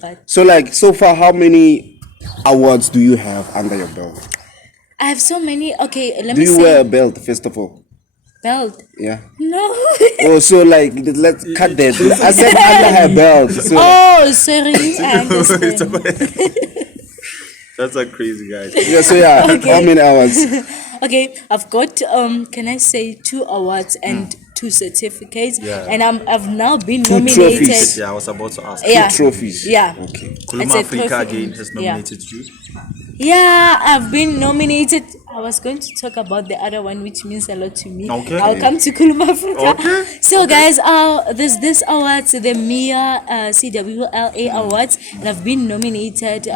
But So far, how many awards do you have under your belt? I have so many. Okay, let Do me you say wear a belt first of all? belt. Yeah. No. Oh, so let's cut that. I said under her belt. So Oh, sorry. I understand. That's a crazy guy. Okay. How many hours? Okay, I've got can I say 2 awards and 2 certificates, and I've now been 2 nominated. trophies. Yeah, I was about to ask. Yeah. 2 trophies. Yeah. Okay. It's Kuluma a Africa trophy. again has nominated you. Yeah, I've been nominated. I was going to talk about the other one, which means a lot to me. Okay. I'll come to Kuluma Africa. Okay. So, guys, there's this awards, the MIA CWLA Awards, and I've been nominated.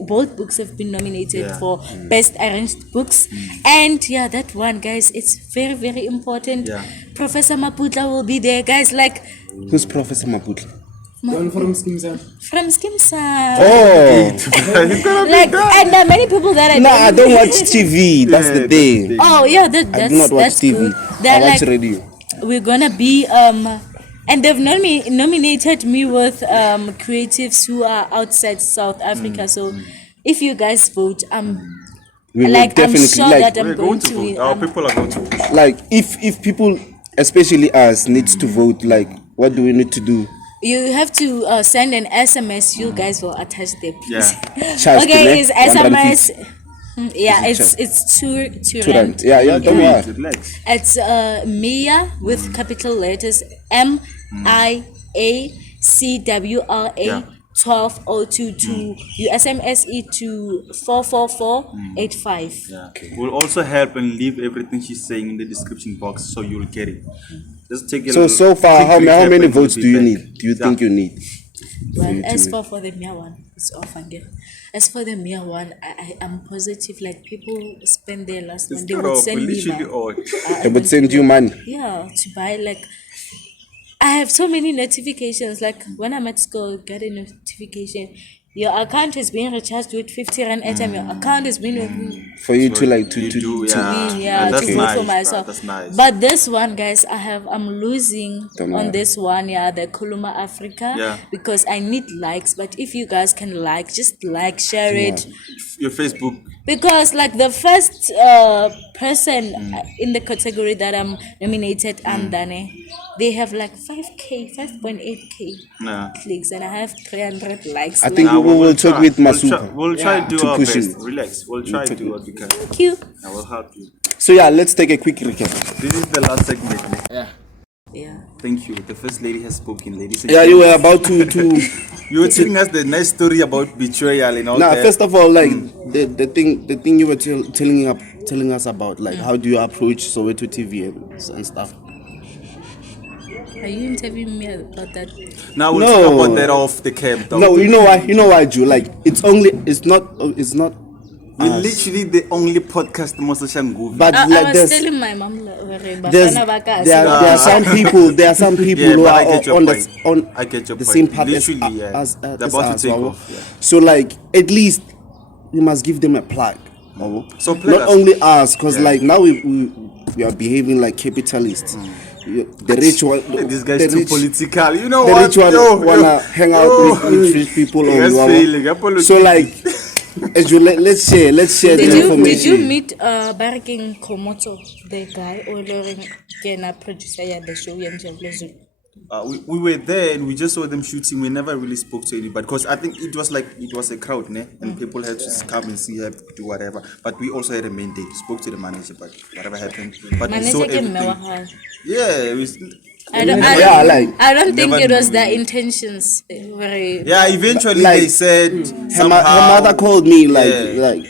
Both books have been nominated for Best Arranged Books. And that one, guys, it's very, very important. Yeah. Professor Maputla will be there, guys. Like, Who's Professor Maputla? One from Skimsa. from Skimsa. Oh. Like, and there are many people that I No, don't I don't watch TV. That's the thing. Oh yeah, I do not watch that's TV. good. I They're watch like, radio. we're gonna be And they've nominated me with creatives who are outside South Africa. So if you guys vote, We will I'm definitely, sure like, that I'm We're going going to to vote. win. Our people are going to vote. like if people, especially us, needs to vote, like what do we need to do? You have to send an SMS. You guys will attach there, please. Yeah. Charge to Okay, ne? it's SMS. 150. Yeah, Is it it's two Two rand. rand. Yeah, don't worry. Relax. It's Mia with capital letters MIACWRA Yeah. 12022. You SMS it to 44485. Yeah. We'll also help and leave everything she's saying in the description box so you'll get it. Just take a So far, quick how recap many and we'll votes be do you back. need? Do you think you need? Well, you to as win. for the Mia one, it's off again. As for the Mia one, I am positive. Like people spend their last one, It's they not would off, send me literally back. off. They would send you money. Yeah, to buy like. I have so many notifications. Like when I'm at school, get a notification. Your account has been recharged with 50 rand airtime. Your account has been For you to like You do, to yeah. win, yeah, That's to nice, vote for bro. myself. That's nice. But this one, guys, I'm losing Don't on worry. this one, yeah, the Kuluma Africa, Yeah. because I need likes. But if you guys can like, just like, share it, Your Facebook. because like the first person in the category that I'm nominated, Andane, they have like 5.8k Nah. clicks, and I have 300 likes. I think Like, we will talk with Masuka. We'll try to do To our push best. it. Relax. We'll try to do what we can. thank you. I will help you. So yeah, let's take a quick recap. This is the last segment. Yeah. Thank you. The first lady has spoken, ladies and Yeah, you were about to You were telling us the nice story about betrayal and all Now, that. first of all, like the thing you were telling us about, like how do you approach Soweto TV and stuff. Are you interviewing me about that? Now we'll No. talk about that off the camp. Though. No, you know why, Ju? Like it's not We're us. literally the only podcast Mosashanguvi. But I like was there's telling my mom there's there are some people Yeah, who but I are get your on point. I get your the point. same path Literally, yeah. as They're about us, to take wow. off, yeah. So like at least we must give them a plug. wow. So plug Not us. only us, because Yeah. like now we are behaving like capitalists. The rich one, This guy's the too rich, political. You know the what? rich one wanna hang out with rich people. He has wow. failing. Apologies. So like, as you let's share the Did information. you meet Baraking Komoto, the guy, or Kena producer at the show? We were there and we just saw them shooting. We never really spoke to anybody because I think it was a crowd, ne? And people had to come and see her do whatever. But we also had a mandate. Spoke to the manager, but whatever happened. But we saw Manager came everything. Yeah, I don't think Never it was knew. their intentions. Very. yeah. Eventually, Like, they said her somehow. mother called me Yeah. like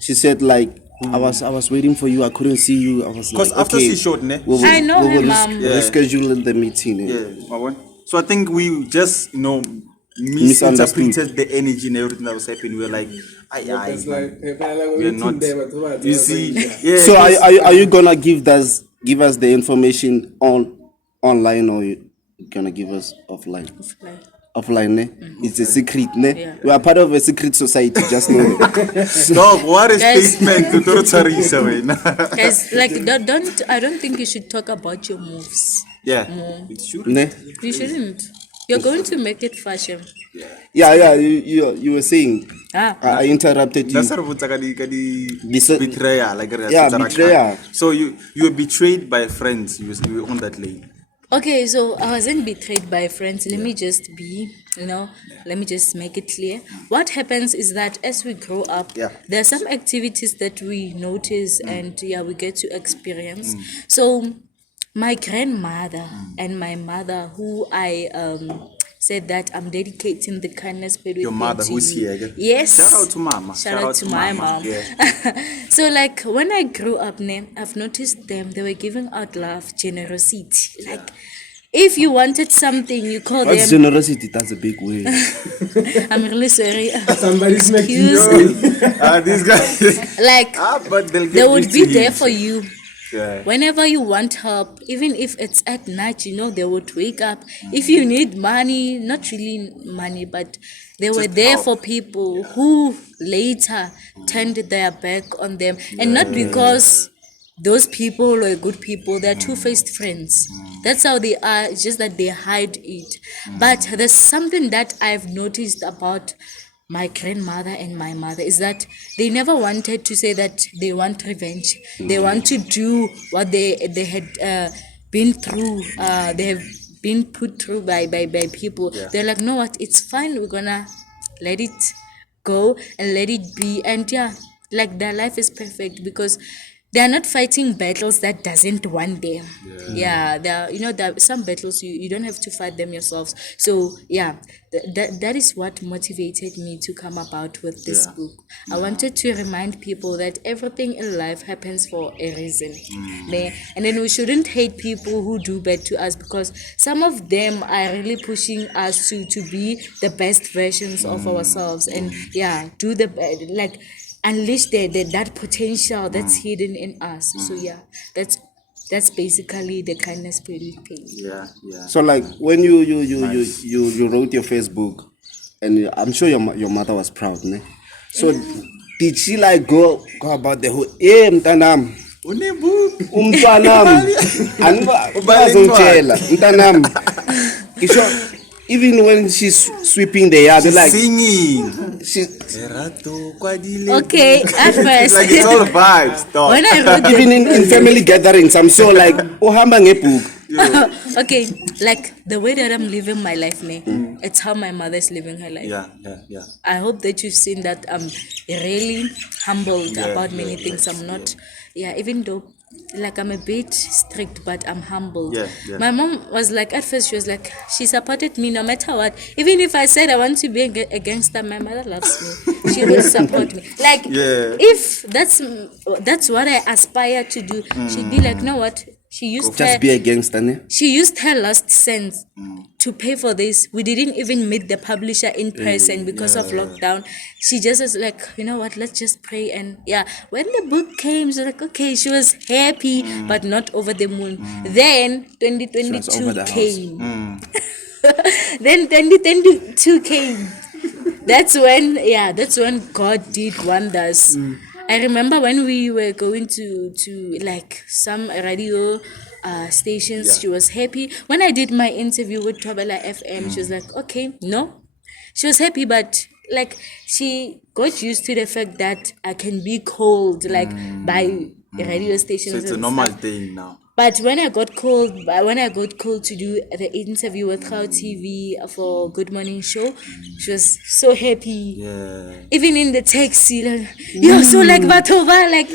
she said like I was waiting for you. I couldn't see you. I was like, Because after okay, she showed, ne? I know her mom. Yeah. reschedule the meeting. Yeah, my one. So I think we just Misunderstood. misinterpreted the energy and everything that was happening. We were like, It's like, we are not. You see, yeah. So are you gonna give us the information online, or you gonna give us offline? Offline, ne? It's a secret, ne? Yeah. We are part of a secret society. Just know that. Dog, what a Guys- statement to Teresa, man. Guys, like I don't think you should talk about your moves. Yeah, it should. Ne? You shouldn't. You're going to make it fashion. Yeah. You were saying. I interrupted you. That's sort of This- betrayal, like Yeah, betrayal. So you were betrayed by friends. You were on that lane. Okay, so I wasn't betrayed by friends. Let me just make it clear. What happens is that as we grow up, Yeah. there are some activities that we notice and we get to experience. So my grandmother and my mother, who I said that I'm dedicating the kindness paid with Your me mother to who's you. here. Yes. Shout out to mama. Shout out to my mom. Yeah. So like when I grew up, I've noticed them. They were giving out love, generosity. Like if you wanted something, you call That's them. generosity. That's a big word. I'm really sorry. Somebody's making Excuse me. These guys. Like But they'll get they would used be to there him. for you. Yeah. Whenever you want help, even if it's at night, they would wake up. If you need money, not really money, but they were there help. for people who later turned their back on them. And not because those people or good people, they're two-faced friends. That's how they are. It's just that they hide it. But there's something that I've noticed about my grandmother and my mother is that they never wanted to say that they want revenge. They want to do what they had been through. They have been put through by people. They're like, no, what? It's fine. We're gonna let it go and let it be. And yeah, like their life is perfect because they are not fighting battles that doesn't want them. There are, there are some battles you don't have to fight them yourselves. So yeah, that is what motivated me to come about with this book. I wanted to remind people that everything in life happens for a reason. And then we shouldn't hate people who do bad to us, because some of them are really pushing us to be the best versions of ourselves, and do the like unleash that potential that's hidden in us. So yeah, that's basically the kindness spirit thing. So like when you wrote your Facebook, and I'm sure your mother was proud, ne? So did she like go about the whole mntanam umntwanam anibazongitshela mntanam ngisho even when she's sweeping the yard, like singing. Okay, at first, Like it's all vibes, dog. when I wrote even in family gatherings, I'm so like ohamba ngeBhook. okay, like the way that I'm living my life, it's how my mother's living her life. Yeah. I hope that you've seen that I'm really humbled about many things. I'm not, even though like I'm a bit strict, but I'm humbled. My mom was like, at first she was like, she supported me no matter what. Even if I said I want to be a gangster, my mother loves me. She will support me. Like if that's what I aspire to do, she'd be like, no, what? She used Just be a gangster, ne? She used her last cents to pay for this. We didn't even meet the publisher in person because of lockdown. She just was like, you know what, let's just pray. And when the book came, she was like, okay, she was happy, but not over the moon. Then 2022 came. Then 2022 came. That's when God did wonders. I remember when we were going to like some radio stations, she was happy. When I did my interview with Tobela FM, she was like, okay, no. She was happy, but like she got used to the fact that I can be called like by radio stations. So it's a normal thing now. But when I got called to do the interview with Khao TV for Good Morning Show, she was so happy. Even in the taxi, like, you're so like Batova, like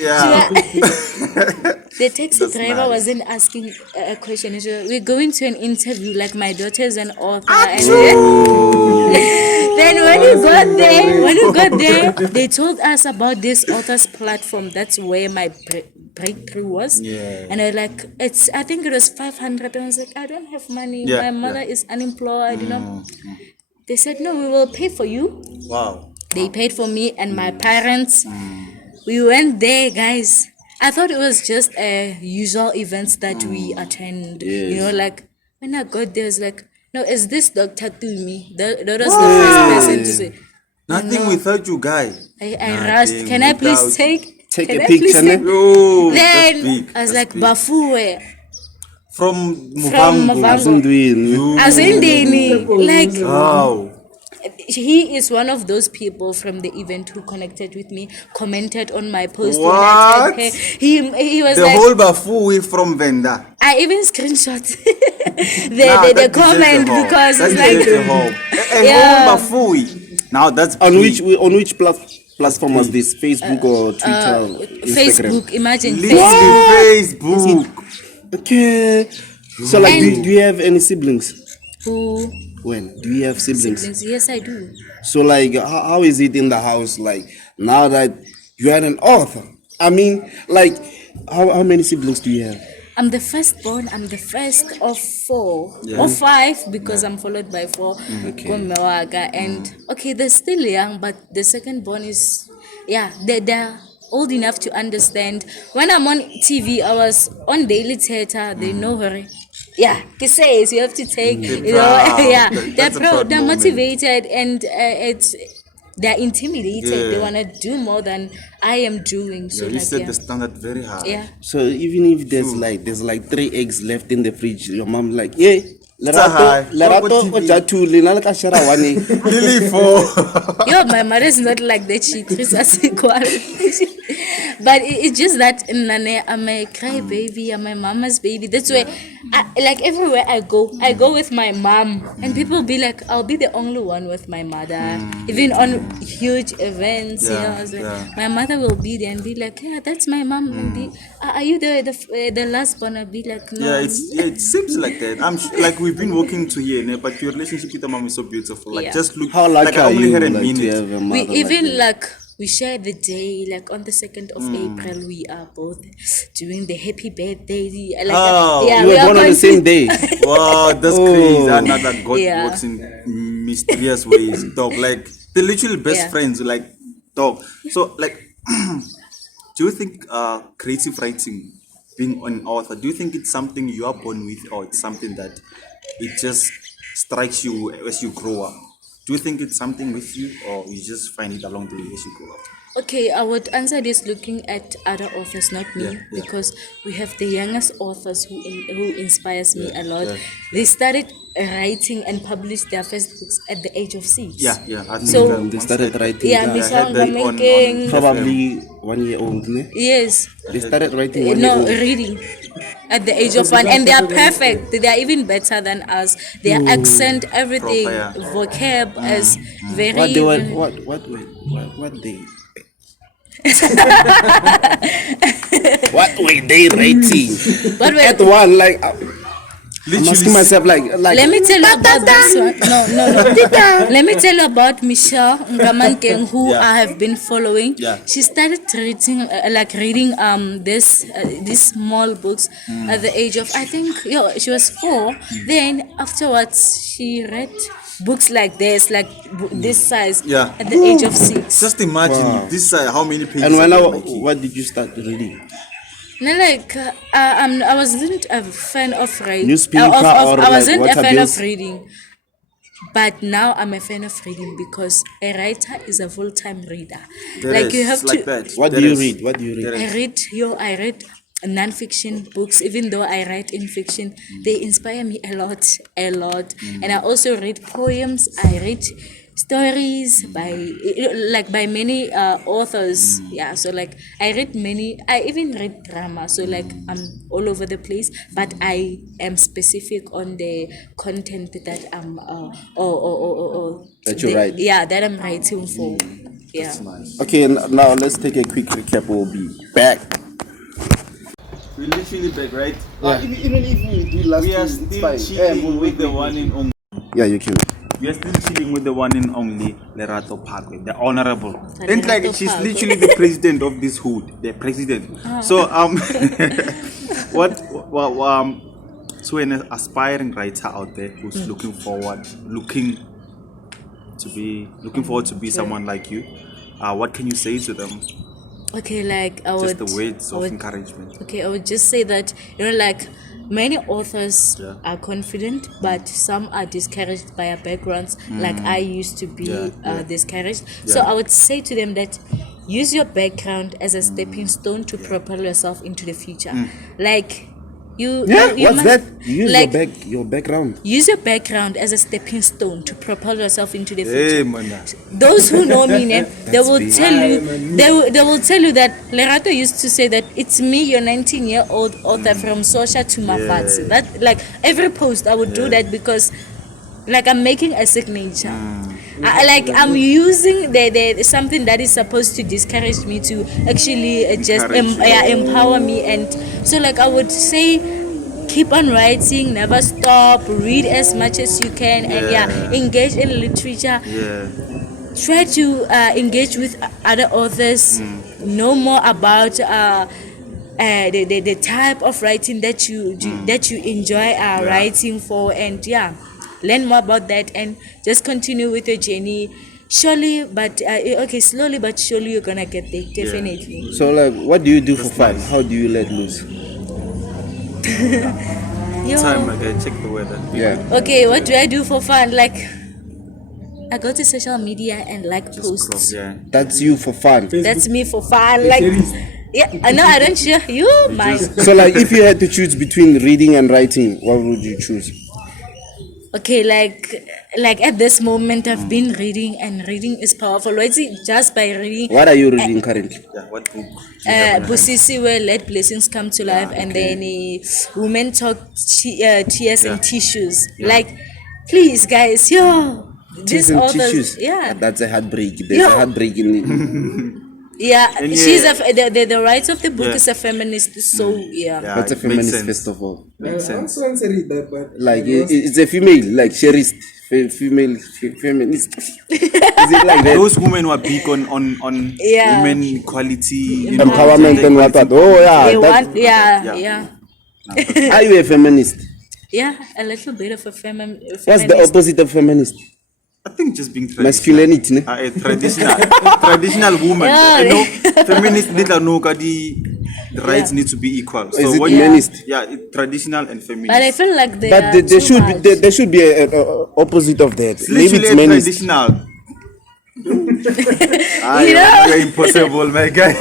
the taxi driver wasn't asking a question. She was, we're going to an interview, like my daughter's an author. And then when we got there, they told us about this author's platform. That's where my breakthrough was. And I like, I think it was 500. I was like, I don't have money. My mother is unemployed, They said, no, we will pay for you. Wow. They paid for me and my parents. We went there, guys. I thought it was just a usual events that we attend. Like when I got there, it's like, no, is this Dr. Tumi? That was the first person to say. Nothing without you, guys. I rushed. Can I please take a picture? Then I was like, Bafue. From Muvango. Azindini. Like, wow. he is one of those people from the event who connected with me, commented on my post. What? When I tagged her. He was the like, whole Bafui from Venda. I even screenshot the comment because it's like the whole Bafui. Now that's on which platform was this? Facebook or Twitter? Instagram? Facebook. Imagine Facebook. Okay. So like, do you have any siblings? Who? When do you have siblings? Yes, I do. So like, how is it in the house? Like now that you are an author, I mean, like, how many siblings do you have? I'm the firstborn. I'm the first of 4 or 5 because I'm followed by 4. Okay. And okay, they're still young, but the second born is they're old enough to understand. When I'm on TV, I was on Daily Theatre. They know her. He says you have to take. They're proud. They're motivated, and they're intimidated. Yeah. They want to do more than I am doing. So You like, set yeah. the standard very high. Yeah. So even if there's like 3 eggs left in the fridge, your mom like, yeah, high. Lerato, What ojatuli, nalaka shara wani. Lily for. Yo, my mother's not like that. She treats us equal. But it's just that Nane, I'm a cry baby. I'm my mama's baby. That's why, like everywhere I go with my mom, and people be like, I'll be the only one with my mother. Even on huge events, you know, so my mother will be there and be like, yeah, that's my mom. And be, are you the last one? I'll be like, no. Yeah, it seems like that. Like we've been working to here, but your relationship with the mom is so beautiful. Like Yeah. just look. How lucky like I are only you had a like, to minute. have a mother We even that? like we share the day, like on the 2nd of April, we are both doing the happy birthday. Like, Oh, yeah, You we were are born on going the same to- day. Wow, that's Oh. crazy. I know that God Yeah. works in mysterious ways, dog. Like they're literally best Yeah. friends, like dog. So, like, do you think creative writing, being an author, do you think it's something you are born with, or it's something that it just strikes you as you grow up? Do you think it's something with you, or you just find it along the way as you grow up? Okay, I would answer this looking at other authors, not me, Yeah. because we have the youngest authors who inspires me a lot. They started writing and published their first books at the age of 6. Yeah. I think So- They started writing. Yeah, that. Miss I heard that on King. Probably 1 year old. Ne? Yes. They started writing 1 year No, old. reading at the age of 1, and they are perfect. They are even better than us. Their accent, everything, Proper, yeah. vocab is very. What they were, very- what they what were they writing? What were- At one, like I'm asking myself, like Let me tell you about this one. No. Let me tell you about Michelle Ngamankeng, who Yeah. I have been following. Yeah. She started reading, these small books at the age of, I think, she was 4. Then afterwards, she read books like this, this size, Yeah. at the age of 6. Just imagine this. How many pages? and when are I, they making? what did you start reading? No, like I wasn't a fan of reading. Newspaper or I like wasn't a water fan bills? of reading, but now I'm a fan of reading because a writer is a full-time reader. There like is, you have like to. that. What There do you is. read? What do you read? There I read non-fiction books. Even though I write in fiction, they inspire me a lot, And I also read poems. I read stories by many authors. Yeah, so like I read many. I even read drama. So like I'm all over the place, but I am specific on the content that I'm That you write. Yeah, that I'm writing for. Yeah. Okay, now let's take a quick recap. We'll be back. We're literally back, right? Even if we do last We are two, it's still fine. chilling with the one and only. Yeah, you can. We are still chilling with the one and only Lerato Phakoe, the honorable. Lerato And like she's Phakoe. literally the president of this hood, the president. So so an aspiring writer out there who's looking forward to be someone like you, what can you say to them? Okay, like I would. Just the words I of would- encouragement. Okay, I would just say that, like many authors Yeah. are confident, but some are discouraged by their backgrounds. Like I used to be Yeah. discouraged. So Yeah. I would say to them that use your background as a stepping stone to propel yourself into the future. Like you. Yeah, you what's must- that? Use like, your background. Use your background as a stepping stone to propel yourself into the future. Hey man. Those who know me, they will big. tell you. They will tell you that Lerato used to say that it's me, your 19-year-old author from Sosha to Mafatsi. That like every post I would do that because, like, I'm making a signature. I'm using the something that is supposed to discourage me to actually just Encourage you. empower me, and so like I would say, keep on writing, never stop, read as much as you can, and engage in literature. Yeah. Try to engage with other authors, know more about the type of writing that you enjoy writing for, and learn more about that, and just continue with your journey. Surely, but slowly but surely you're gonna get there, definitely. So, like, what do you do for That's fun? nice. How do you let loose? Yo. Time, okay, check the weather. Yeah. Okay, what do I do for fun? Like, I go to social media and like posts. Yeah. That's you for fun. That's me for fun. Like, yeah, no, I don't share. You, my. So like, if you had to choose between reading and writing, what would you choose? Okay, like at this moment, I've been reading, and reading is powerful. Why is it just by reading? What are you reading currently? Yeah. What book? do you have in your hand? Busisi, where let blessings come to life, and then women talk tears and tissues. Like, please, guys, yo, Tears these and authors, tissues. yeah, That's a heartbreak. There's Yeah. a heartbreak in it. yeah. And She's yeah. the writer of the book Yeah. is a feminist, so yeah. Yeah, What's a it makes feminist, sense. first of all? Makes I sense. also want to read that, but Like, it's a female, like, sherist. Female, feminist. Is it like that? Those women were big on Yeah. women equality, you know, Empowerment gender and what? equality. Oh, yeah. They that's- want, yeah, Yeah. yeah, Are you a feminist? yeah, a little bit of a What's feminist. the opposite of feminist? I think just being traditional. Masculinity, ne? A traditional woman. Yeah. You know, feminist little no the rights need to be equal. So Is it when you- feminist? Yeah, traditional and feminist. But I feel like they But are there too should much. be there should be a opposite of that. It's Maybe literally it's a feminist. traditional. You know? You're impossible, my guy.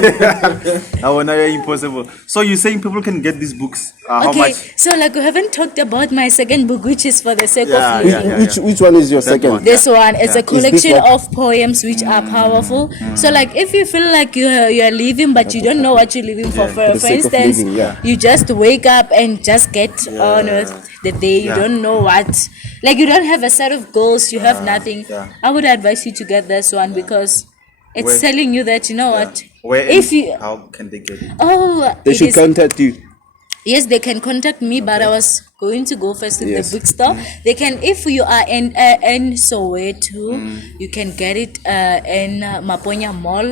I wanna you're impossible. So you're saying people can get these books? How Okay, much? so like we haven't talked about my second book, which is for the sake Yeah, of yeah, reading. yeah. Which one is your second? one. This one is a Is this collection one? of poems which are powerful. So like if you feel like you're living but you don't know what you're living for, For the for sake of instance, living, yeah. you just wake up and just get on with the day. You Yeah. don't know what, like you don't have a set of goals. You have nothing. yeah. I would advise you to get this one because it's Where- telling you that you know what. Where If and you how can they get it? They it should is- contact you. Yes, they can contact me, but I was going to go first in Yes. the bookstore. They can, if you are in Soweto, you can get it in Maponya Mall,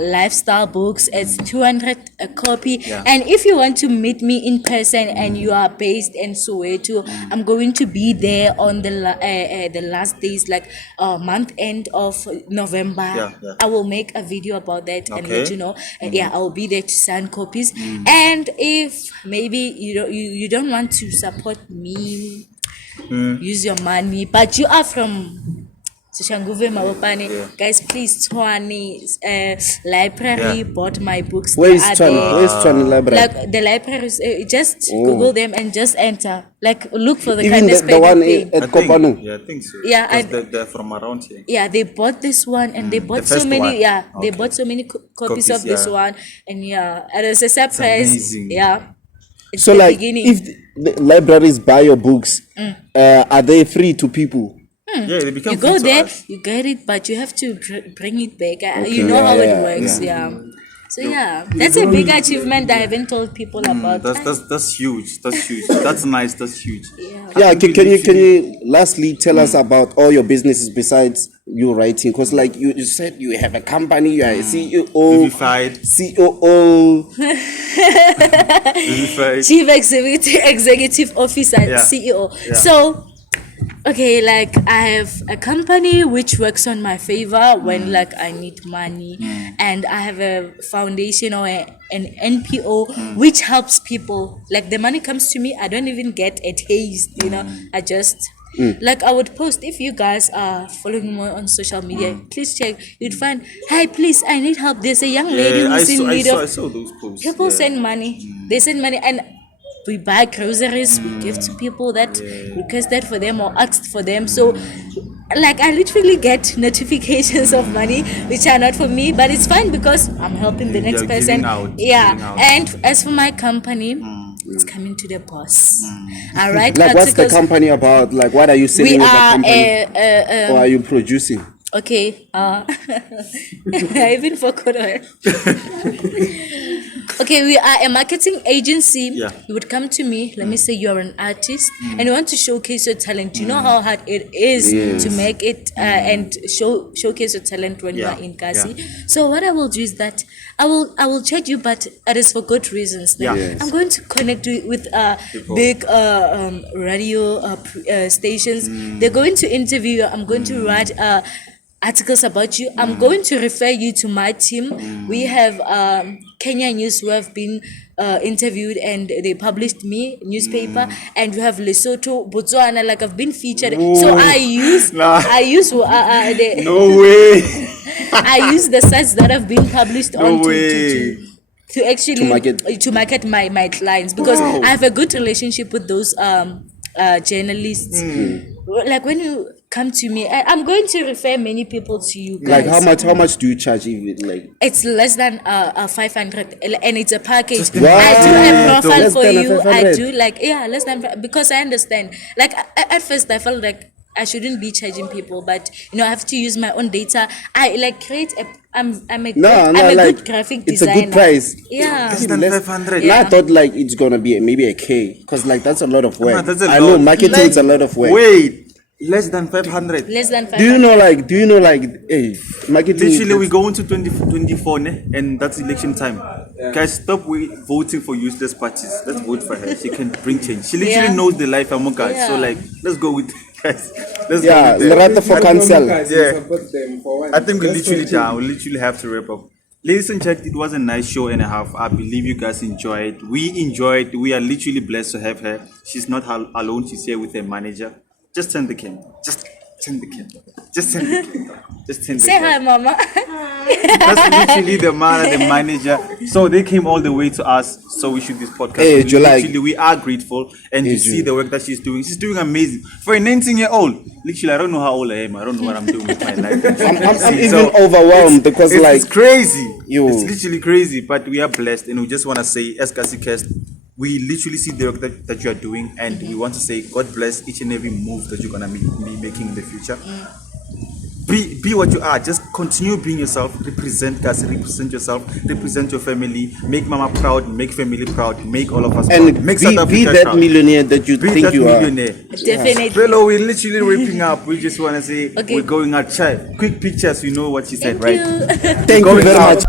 Lifestyle Books. It's 200 a copy. Yeah. And if you want to meet me in person and you are based in Soweto, I'm going to be there on the last days, like month end of November. Yeah, yeah. I will make a video about that and Okay. let you know. Yeah, I will be there to sign copies. And if maybe you don't want to support me, use your money, but you are from Sishanguve Mawopane, guys, please Tshwane library Yeah. bought my books. Where They is are Tshwane? there. Where is Tshwane Library? Like the libraries, just Google them and just enter. Like look for the Even kindness the one thing. at I think, Kopano. yeah, I think so. Yeah, Because they're from around here. Yeah, they bought this one and they bought the so first many. one. Yeah, they Okay. bought so many copies Copies, of this yeah. one, and yeah, it was a surprise. amazing. Yeah, it's So the like, beginning. if the libraries buy your books, are they free to people? Yeah, they become you go free to there, us. you get it, but you have to bring it back. Okay. You know Yeah, how yeah, it works. Yeah. So yeah, that's a big achievement I haven't told people about. That's huge. That's huge. That's nice. That's huge. Yeah, can you lastly tell us about all your businesses besides you writing? Because like you said, you have a company, you are a CEO, Vivified. COO. Vivified. Chief Executive Officer, Yeah. CEO. Yeah. So, okay, like I have a company which works on my favor when like I need money, and I have a foundation or an NPO which helps people. Like the money comes to me, I don't even get a taste, you know. I just like I would post, if you guys are following me on social media, please check. You'd find, hey, please, I need help. There's a young lady Yeah, who's in need I of. saw those posts. People yeah. send money. They send money, and we buy groceries. We give to people that requested for them or asked for them. So, like, I literally get notifications of money which are not for me, but it's fine because I'm helping the next You're person. giving out, Yeah, giving out. and as for my company, it's coming to the boss. All right, Like, what's the articles. company about? Like, what are you selling We in the are company? Or are you producing? okay. I even forgot. Okay, we are a marketing agency. Yeah. You would come to me. Let me say you're an artist and you want to showcase your talent. You know how hard it is to make it and showcase your talent when you Yeah. are in Kasi. So what I will do is that I will charge you, but it is for good reasons. Yeah. Yes. I'm going to connect you with big radio stations. They're going to interview you. I'm going to write articles about you. I'm going to refer you to my team. We have Kenya News who have been interviewed and they published me newspaper, and you have Lesotho, Botswana, like I've been featured. So I use the No way. I use the sites that have been published No on way. to actually To market. my clients, because I have a good relationship with those journalists. Like when you come to me, I'm going to refer many people to you guys. Like how much do you charge even like? It's less than 500, and it's a package. Wow. I do a profile Less for than you. I 500. do less than, because I understand. Like at first I felt like I shouldn't be charging people, but I have to use my own data. I like create a. I'm a good graphic it's designer. a good price. Yeah. Less than 500. I thought like it's gonna be maybe a K, because like that's a lot of work. That's a I lot. know marketing is a lot of work. Wait. Less than 500. Less than 500. Do you know like hey, marketing? Literally, we go into 2024, and that's election time. Guys, stop voting for useless parties. Let's vote for her. She can bring change. She literally knows the life among us. Yeah. So like, let's go with guys. Let's Yeah, go with them. Lerato for cancel. Yeah. I think we literally have to wrap up. Ladies and gentlemen, it was a nice show and a half. I believe you guys enjoyed. We enjoyed. We are literally blessed to have her. She's not alone. She's here with her manager. Just turn the camera. Just turn the camera. Just turn the camera. Just turn the Say camera. hi, mama. That's literally the manager. So they came all the way to us. So we shoot this podcast. Hey, So July. literally, we are grateful, and Hey, you see July. the work that she's doing. She's doing amazing for a 19-year-old. Literally, I don't know how old I am. I don't know what I'm doing with my life. I'm even overwhelmed because it's like crazy. Yo. It's literally crazy, but we are blessed, and we just want to say, as Kasts, we literally see the work that you are doing, and we want to say, God bless each and every move that you're gonna be making in the future. Be what you are. Just continue being yourself. Represent Kasi, represent yourself, represent your family. Make mama proud, make family proud, make all of us and proud. Make be South Africa that proud. millionaire that you Be think that you millionaire. Definitely. Fellow, we're literally wrapping up. We just want to say Okay. we're going out. Quick pictures, you know what she said, Thank right? you. Thank you Going very out. much.